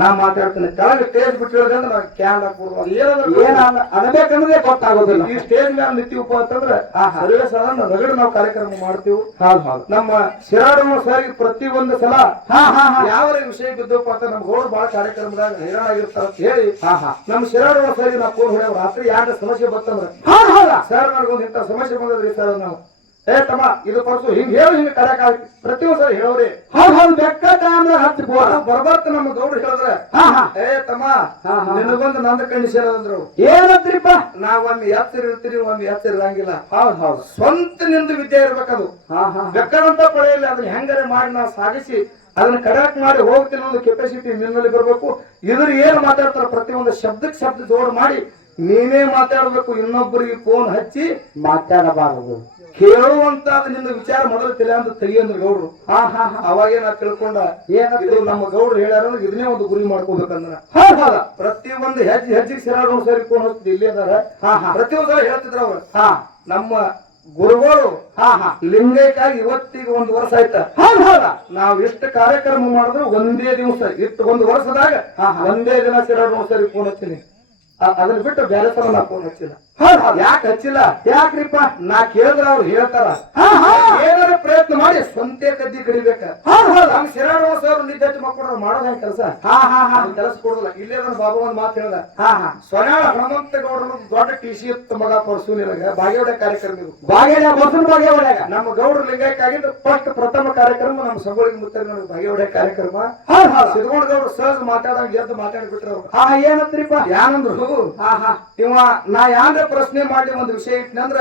ನಾ ಮಾತಾಡ್ತೇನೆ. ಕೆಳಗೆ ಸ್ಟೇಜ್ ಬಿಟ್ಟಿರೋದ್ರಿಂದ ನಾನು ಕ್ಯಾನ್ ಹಾಕ್ಬಿಡ್ಬೋದು ಏನಾದ್ರು ಅನ್ಬೇಕಂದ್ರೆ ಗೊತ್ತಾಗೋದಿಲ್ಲ. ಈ ಸ್ಟೇಜ್ ಮೇಲೆ ನಿಂತೀವಪ್ಪ ಅಂತಂದ್ರೆ ಸರ್ವೇ ಸಾಧಾರಣ ರಗಡ ನಾವು ಕಾರ್ಯಕ್ರಮ ಮಾಡ್ತೀವಿ. ನಮ್ಮ ಶಿರಾಡುವ ಸರಿ ಪ್ರತಿ ಒಂದು ಸಲ ಯಾವ ವಿಷಯ ಬಿದ್ದಪ್ಪ ಅಂತ ನಮ್ ಗೋಳು ಬಹಳ ಕಾರ್ಯಕ್ರಮದಾಗ ಹೈರಾಣಾಗಿರ್ತಾರ ಅಂತ ಹೇಳಿ ನಮ್ ಶಿರಾಡುವ ಸರಿ ನಾವು ಫೋನ್ ಹೊಡೆಯವ್ ರಾತ್ರಿ ಯಾರ ಸಮಸ್ಯೆ ಬರ್ತಂದ್ರೆ ಸರ್ ನನಗೊಂದು ಇಂಥ ಸಮಸ್ಯೆ ಬಂದದ್ರಿ ಸರ್ ನಾವು ತಮ್ಮ ಇದು ಪರ್ಸು ಹಿಂಗ್ ಹೇಳಿ ಹಿಂಗ್ ಕರೆಕ್ ಪ್ರತಿಯೊಂದು ಸಲ ಹೇಳೋರಿ ಬರ್ಬರ್ತ ನಮ್ಮ ಗೌಡ್ರು ಹೇಳಿದ್ರೆ ತಮ್ಮ ನಿನಗೊಂದು ನಂದ ಕಂಡೀಷನ್ ಅಂದ್ರು ಏನಂತ್ರಿಪ್ಪ ನಾವ್ ಒಮ್ಮೆ ಎತ್ತರ ಇರ್ತೀರಿ ಒಮ್ಮೆ ಎತ್ತರ ಇರಂಗಿಲ್ಲ. ಹೌದು ಸ್ವಂತ ನಿಂದು ವಿದ್ಯೆ ಇರ್ಬೇಕದು ಬೆಕ್ಕದಂತ ಪಡೆಯಲ್ಲಿ ಅದನ್ನ ಹೆಂಗಾರೆ ಮಾಡಿ ನಾವು ಸಾಗಿಸಿ ಅದನ್ನ ಕಡಾಕ್ ಮಾಡಿ ಹೋಗ್ತೀನಿ ಒಂದು ಕೆಪಾಸಿಟಿ ನಿನ್ನಲ್ಲಿ ಬರ್ಬೇಕು. ಇದ್ರ ಏನ್ ಮಾತಾಡ್ತಾರ ಪ್ರತಿಯೊಂದು ಶಬ್ದಕ್ಕೆ ಶಬ್ದ ಜೋಡ್ ಮಾಡಿ ನೀನೇ ಮಾತಾಡ್ಬೇಕು. ಇನ್ನೊಬ್ಬರಿಗೆ ಫೋನ್ ಹಚ್ಚಿ ಮಾತಾಡಬಾರದು ಕೇಳುವಂತ ನಿನ್ನ ವಿಚಾರ ಮೊದಲು ತಲೆ ಅಂತ ತೆಗಿಯಂದ್ರು ಗೌಡ್ರು. ಅವಾಗೇ ನಾ ತಿಳ್ಕೊಂಡ ಇದು ನಮ್ಮ ಗೌಡ್ರು ಹೇಳ್ಯಾರ ಇದನ್ನೇ ಒಂದು ಗುರಿ ಮಾಡ್ಕೋಬೇಕಂದ್ರ ಪ್ರತಿಯೊಂದು ಹೆಜ್ಜೆಗೆ ಸಿರಾಡೋ ಸರಿ ಫೋನ್ ಹಚ್ಚಿದ್ ಇಲ್ಲಿ ಅದಾರ ಪ್ರತಿಯೊಂದು ಸಲ ಹೇಳ್ತಿದ್ರ ಅವ್ರು. ನಮ್ಮ ಗುರುಗಳು ಲಿಂಗೈಕ್ಕಾಗಿ ಇವತ್ತಿಗೆ 1 ವರ್ಷ ಆಯ್ತ. ನಾವ್ ಎಷ್ಟು ಕಾರ್ಯಕ್ರಮ ಮಾಡಿದ್ರು ಒಂದೇ ದಿವಸ ಇಟ್ಟು 1 ವರ್ಷದಾಗ ಒಂದೇ ದಿನ ಸಿರಾಡೋ ಸರಿ ಫೋನ್ ಹಚ್ತೀನಿ. ಅದನ್ನ ಬಿಟ್ಟು ಬೇರೆ ಸಲ ನಾ ಫೋನ್ ಹಚ್ಚಿಲ್ಲ. ಯಾಕೆ ಹಚ್ಚಿಲ್ಲ? ಯಾಕ್ರಿಪ್ಪ ನಾ ಕೇಳಿದ್ರ ಅವ್ರು ಹೇಳ್ತಾರ ಏನಾರ ಪ್ರಯತ್ನ ಮಾಡಿ ಸ್ವಂತ ಕದ್ದಿ ಕಡಿಬೇಕ. ನಮ್ ಶಿರಾಡುವ ಸರ್ ನಿದ್ದೆ ಮಕ್ಕಳು ಮಾಡೋದ ಕೆಲಸ ಕೆಲಸ ಕೊಡುದಿಲ್ಲ. ಇಲ್ಲೇ ಅದನ್ನ ಬಾಬಾ ಒಂದ್ ಮಾತು ಹೇಳ್ದ ಸೊನ್ಯಾಳ ಹನುಮಂತ ಗೌಡರು ದೊಡ್ಡ ಟಿಸಿ ಇತ್ತು ಮಗ ಪರ್ಸು ನಿನಗ ಬಾಗೇವಾಡೆ ಕಾರ್ಯಕ್ರಮ ಇದು ಬಾಗೇವಾಡ್ಯಾಗ ನಮ್ಮ ಗೌಡ್ರ ಲಿಂಗೈಕ್ಕಾಗಿದ್ದು ಫಸ್ಟ್ ಪ್ರಥಮ ಕಾರ್ಯಕ್ರಮ ನಮ್ಮ ಸಂಗೊಳ್ಳಿಗೆ ಮುತ್ತ ಬಾಗೇವಾಡೆ ಕಾರ್ಯಕ್ರಮ. ಸಿದ್ಧಗೊಂಡ ಗೌಡ್ರು ಸಹಜ ಮಾತಾಡಂಗ ಎದ್ದು ಮಾತಾಡ್ಬಿಟ್ರು ಅವ್ರು. ಏನಂತ್ರಿಪ್ಪ ಯಾನಂದ್ರು ಇವ ನಾ ಯಾರ ಪ್ರಶ್ನೆ ಮಾಡಿ ಒಂದು ವಿಷಯ ಇಟ್ಟನಂದ್ರ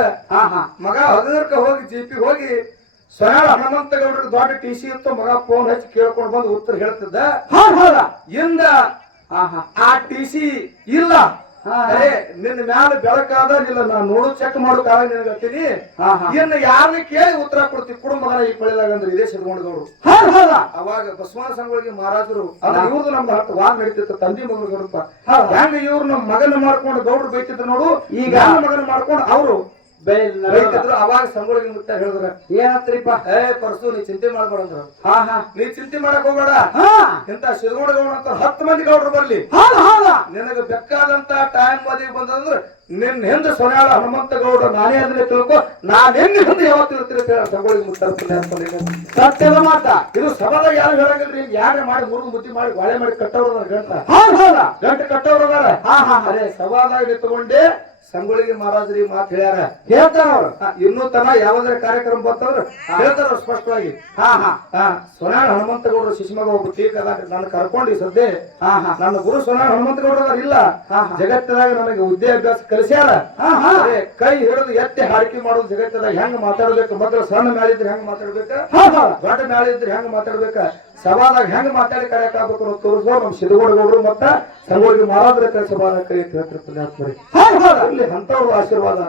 ಮಗ ಹಗರ್ಕ ಹೋಗಿ ಜಿಪಿ ಹೋಗಿ ಸೊನ್ಯಾಳ ಹನುಮಂತ ಗೌಡ್ರಿಗೆ ದೊಡ್ಡ ಟಿಸಿ ಇತ್ತು ಮಗ ಫೋನ್ ಹಚ್ಚಿ ಕೇಳ್ಕೊಂಡು ಬಂದು ಉತ್ತರ ಹೇಳ್ತಿದ್ದ. ಇಂದ ಆ ಟಿಸಿ ಇಲ್ಲ ನಿನ್ನ ಮ್ಯಾಲ ಬೆಳಕಾದ ಇಲ್ಲ ನಾ ನೋಡು ಚೆಕ್ ಮಾಡೋಕಾಗ ನಿನಗತ್ತೀನಿ ಇನ್ನು ಯಾರನ್ನ ಕೇಳಿ ಉತ್ತರ ಕೊಡ್ತೀವಿ ಕುಡು ಮಗನ ಈ ಪಳಿದಾಗ ಅಂದ್ರೆ ಇದೇ ಸಿದ್ಧಗೊಂಡಗೌಡ್ರು. ಅವಾಗ ಬಸವನ ಸಂಗೊಳ್ಳಿಗೆ ಮಹಾರಾಜರು ಇವ್ರದ್ದು ನಮ್ದು 10 ವಾರ ನಡೀತಿತ್ತು ತಂದೆ ಮಗನ ಗೌಡಪ್ಪ. ಹೆಂಗ ಇವ್ರು ನಮ್ ಮಗನ ಮಾಡ್ಕೊಂಡು ಗೌಡ್ರು ಬೈತಿದ್ರು ನೋಡು ಈಗ ಮಗನ ಮಾಡ್ಕೊಂಡು ಅವರು ಬೈತಿದ್ರು. ಅವಾಗ ಸಂಗೊಳ್ಳಿಗೆ ಮುತ್ತ ಹೇಳಿದ್ರ ಏನಂತ್ರಿಪ್ಪ ಪರ್ಸು ನೀ ಚಿಂತೆ ಮಾಡ್ಬೇಡಂದ್ರ ನೀ ಚಿಂತೆ ಮಾಡಕ್ ಹೋಗ್ಬೇಡ. ಇಂತ ಸಿದ್ಧಗೊಂಡಗೌಡ ಅಂತ 10 ಮಂದಿ ಗೌಡ್ರು ಬರ್ಲಿ ನಿನಗ ಬೇಕಾದಂತ ಟೈಮ್ ಮದಿಗೆ ಬಂದಂದ್ರ ನಿನ್ ಹಿಂದೆ ಸೊನ್ಯಾಳ ಹನುಮಂತ ಗೌಡ ನಾನೇ ಅದನ್ನ ತಿಳ್ಕೊ ನಾನ್ ಹೆಂಗ್ ಹಿಂದೆ ಯಾವತ್ತು ಇರ್ತೀರಿ ಸಂಗೊಳ್ಳಿಗೆ ಮುತ್ತ ಸತ್ಯದ ಮಾತ. ಇದು ಸಭಾದಾಗ ಯಾರು ಹೇಳಂಗಿಲ್ರಿ ಯಾರೇ ಮಾಡಿ ಮುರಿದು ಬುದ್ಧಿ ಮಾಡಿ ಬಾಳೆ ಮಾಡಿ ಕಟ್ಟವ್ರ ಗಂಟೆ ಕಟ್ಟವ್ರ ಅದೇ ಸಭಾದಾಗ ನಿಂತ್ಕೊಂಡೆ ಸಂಗೊಳ್ಳಿಗೆ ಮಹಾರಾಜರಿ ಮಾತು ಹೇಳ್ಯಾರ ಹೇಳ್ತಾರ ಅವ್ರು. ಇನ್ನೂ ತನ ಯಾವ್ದಾರ ಕಾರ್ಯಕ್ರಮ ಬರ್ತವ್ರ ಹೇಳ್ತಾರ ಸ್ಪಷ್ಟವಾಗಿ. ಸೊನ್ಯಾಳ ಹನುಮಂತ ಗೌಡ್ರು ಶಿಶುಮಗ ಒಬ್ಬ ಟೀಕ್ ಅದ ನನ್ನ ಕರ್ಕೊಂಡು ಈ ಸದ್ದೆ ನನ್ನ ಗುರು ಸೊನ್ಯಾಳ ಹನುಮಂತ ಗೌಡ್ರ ಇಲ್ಲ ಜಗತ್ತದಾಗ ನನಗೆ ವಿದ್ಯಾಭ್ಯಾಸ ಕಲಿಸ್ಯಾರ. ಕೈ ಹಿಡಿದು ಎತ್ತಿ ಹಾಡಿಕೆ ಮಾಡೋದು ಜಗತ್ತದಾಗ ಹೆಂಗ್ ಮಾತಾಡ್ಬೇಕು ಮೊದಲು ಸಣ್ಣ ಮ್ಯಾಲಿದ್ರೆ ಹೆಂಗ್ ಮಾತಾಡ್ಬೇಕ ದೊಡ್ಡ ಮ್ಯಾಲಿದ್ರೆ ಹೆಂಗ್ ಮಾತಾಡ್ಬೇಕ ಸಭಾದಾಗ ಹೆಂಗ್ ಮಾತಾಡಿ ಕರೆಯಕ್ಕಾಗಬೇಕು ಅನ್ನೋ ತೋರಿಸೋ ನಮ್ ಸಿದ್ಧಗೊಂಡಗೌಡರು ಮತ್ತ ಸಂಗೊಳ್ಳಿಗೆ ಮಹಾರಾಜರ ಸಭಾದಾಗ ಕೈ ಹೇಳ್ತಿರ್ತಾರೆ. ಇಲ್ಲಿ ಅಂತವ್ರ ಆಶೀರ್ವಾದ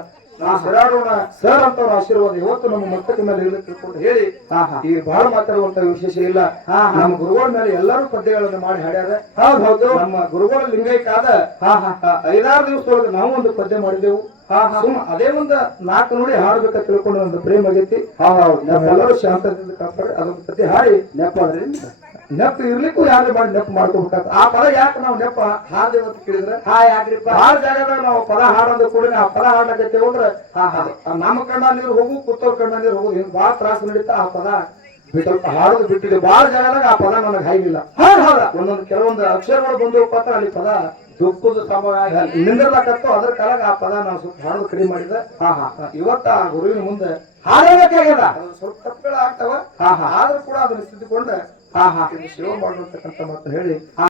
ನಾ ಸಿರಾಡೋಣ ಸರ್ ಅಂತವ್ರ ಆಶೀರ್ವಾದ ಇವತ್ತು ನಮ್ಮ ಮಕ್ಕಳ ಮೇಲೆ ಇಲ್ಲ ತಿಳ್ಕೊಂಡು ಹೇಳಿ ಈ ಬಹಳ ಮಾತಾಡುವಂತ ವಿಶೇಷ ಇಲ್ಲ. ನಮ್ಮ ಗುರುಗಳ ಮೇಲೆ ಎಲ್ಲರೂ ಪದ್ಯಗಳನ್ನು ಮಾಡಿ ಹಾಡ್ಯಾರ. ಹೌದು ನಮ್ಮ ಗುರುಗಳ ಲಿಂಗೈಕ್ಕಾದ 5-6 ದಿವಸದೊಳಗೆ ನಾವು ಒಂದು ಪದ್ಯ ಮಾಡಿದೆವು. ಅದೇ ಒಂದು 4 ನುಡಿ ಹಾಡ್ಬೇಕ ತಿಳ್ಕೊಂಡು ಒಂದು ಪ್ರೇಮ ಆಗೈತಿ. ನಾವೆಲ್ಲರೂ ಶಾಂತದಿಂದ ಕಾಪಾಡಿ ಅದೊಂದು ಪದ್ಯ ಹಾಡಿ ನೆಪ್ಪ ಇರ್ಲಿಕ್ಕೂ ಯಾರು ಮಾಡಿ ನೆಪ್ಪ ಮಾಡ್ಕೋಬೇಕಾಗ್ತ. ಆ ಪದ ಯಾಕೆ ನಾವು ನೆಪ್ಪ ಹಾಡ್ದೇವ ಅಂತ ಕೇಳಿದ್ರೆ ಯಾಕ್ರಿಪ್ಪ ಭಾಳ ಜಾಗದಾಗ ನಾವು ಪದ ಹಾಡೋದು ಕೂಡ ಆ ಪದ ಹಾಡ್ಲಕತ್ತೇವೆ ಅಂದ್ರೆ ನಮ್ಮ ಕಣ್ಣ ನೀರು ಹೋಗು ಕೂತವ್ರ ಕಣ್ಣ ನೀರು ಹೋಗು ಹಿಂಗ್ ಬಾಳ ತ್ರಾಸ ನಡೀತಾ ಆ ಪದ ಸ್ವಲ್ಪ ಹಾಡೋದು ಬಿಟ್ಟಿದೆ. ಬಾಳ ಜಾಗದಾಗ ಆ ಪದ ನನಗೆ ಹಾಗಿಲ್ಲ. ಒಂದೊಂದು ಕೆಲವೊಂದು ಅಕ್ಷರಗಳು ಬಂದವಪ್ಪ ಅಂತ ಅಲ್ಲಿ ಪದ ದುಃಖದ ಸಂಭವ ನಿಂದಿರ್ಲಾಕತ್ತು. ಅದ್ರ ಕಾಲಾಗ ಆ ಪದ ನಾವು ಸ್ವಲ್ಪ ಹಾಡೋದು ಕಡಿಮೆ ಮಾಡಿದ್ರೆ ಇವತ್ತ ಆ ಗುರುವಿನ ಮುಂದೆ ಹಾಡಬೇಕಾಗ್ಯದ ಸ್ವಲ್ಪ ತಪ್ಪುಗಳು ಆಗ್ತಾವ. ಆದ್ರೂ ಕೂಡ ಅದನ್ನ ಸ್ಥಿತಿಕೊಂಡ ಶಿವ ಮಾಡುವಂತಕ್ಕಂತ ಮಾತು ಹೇಳಿ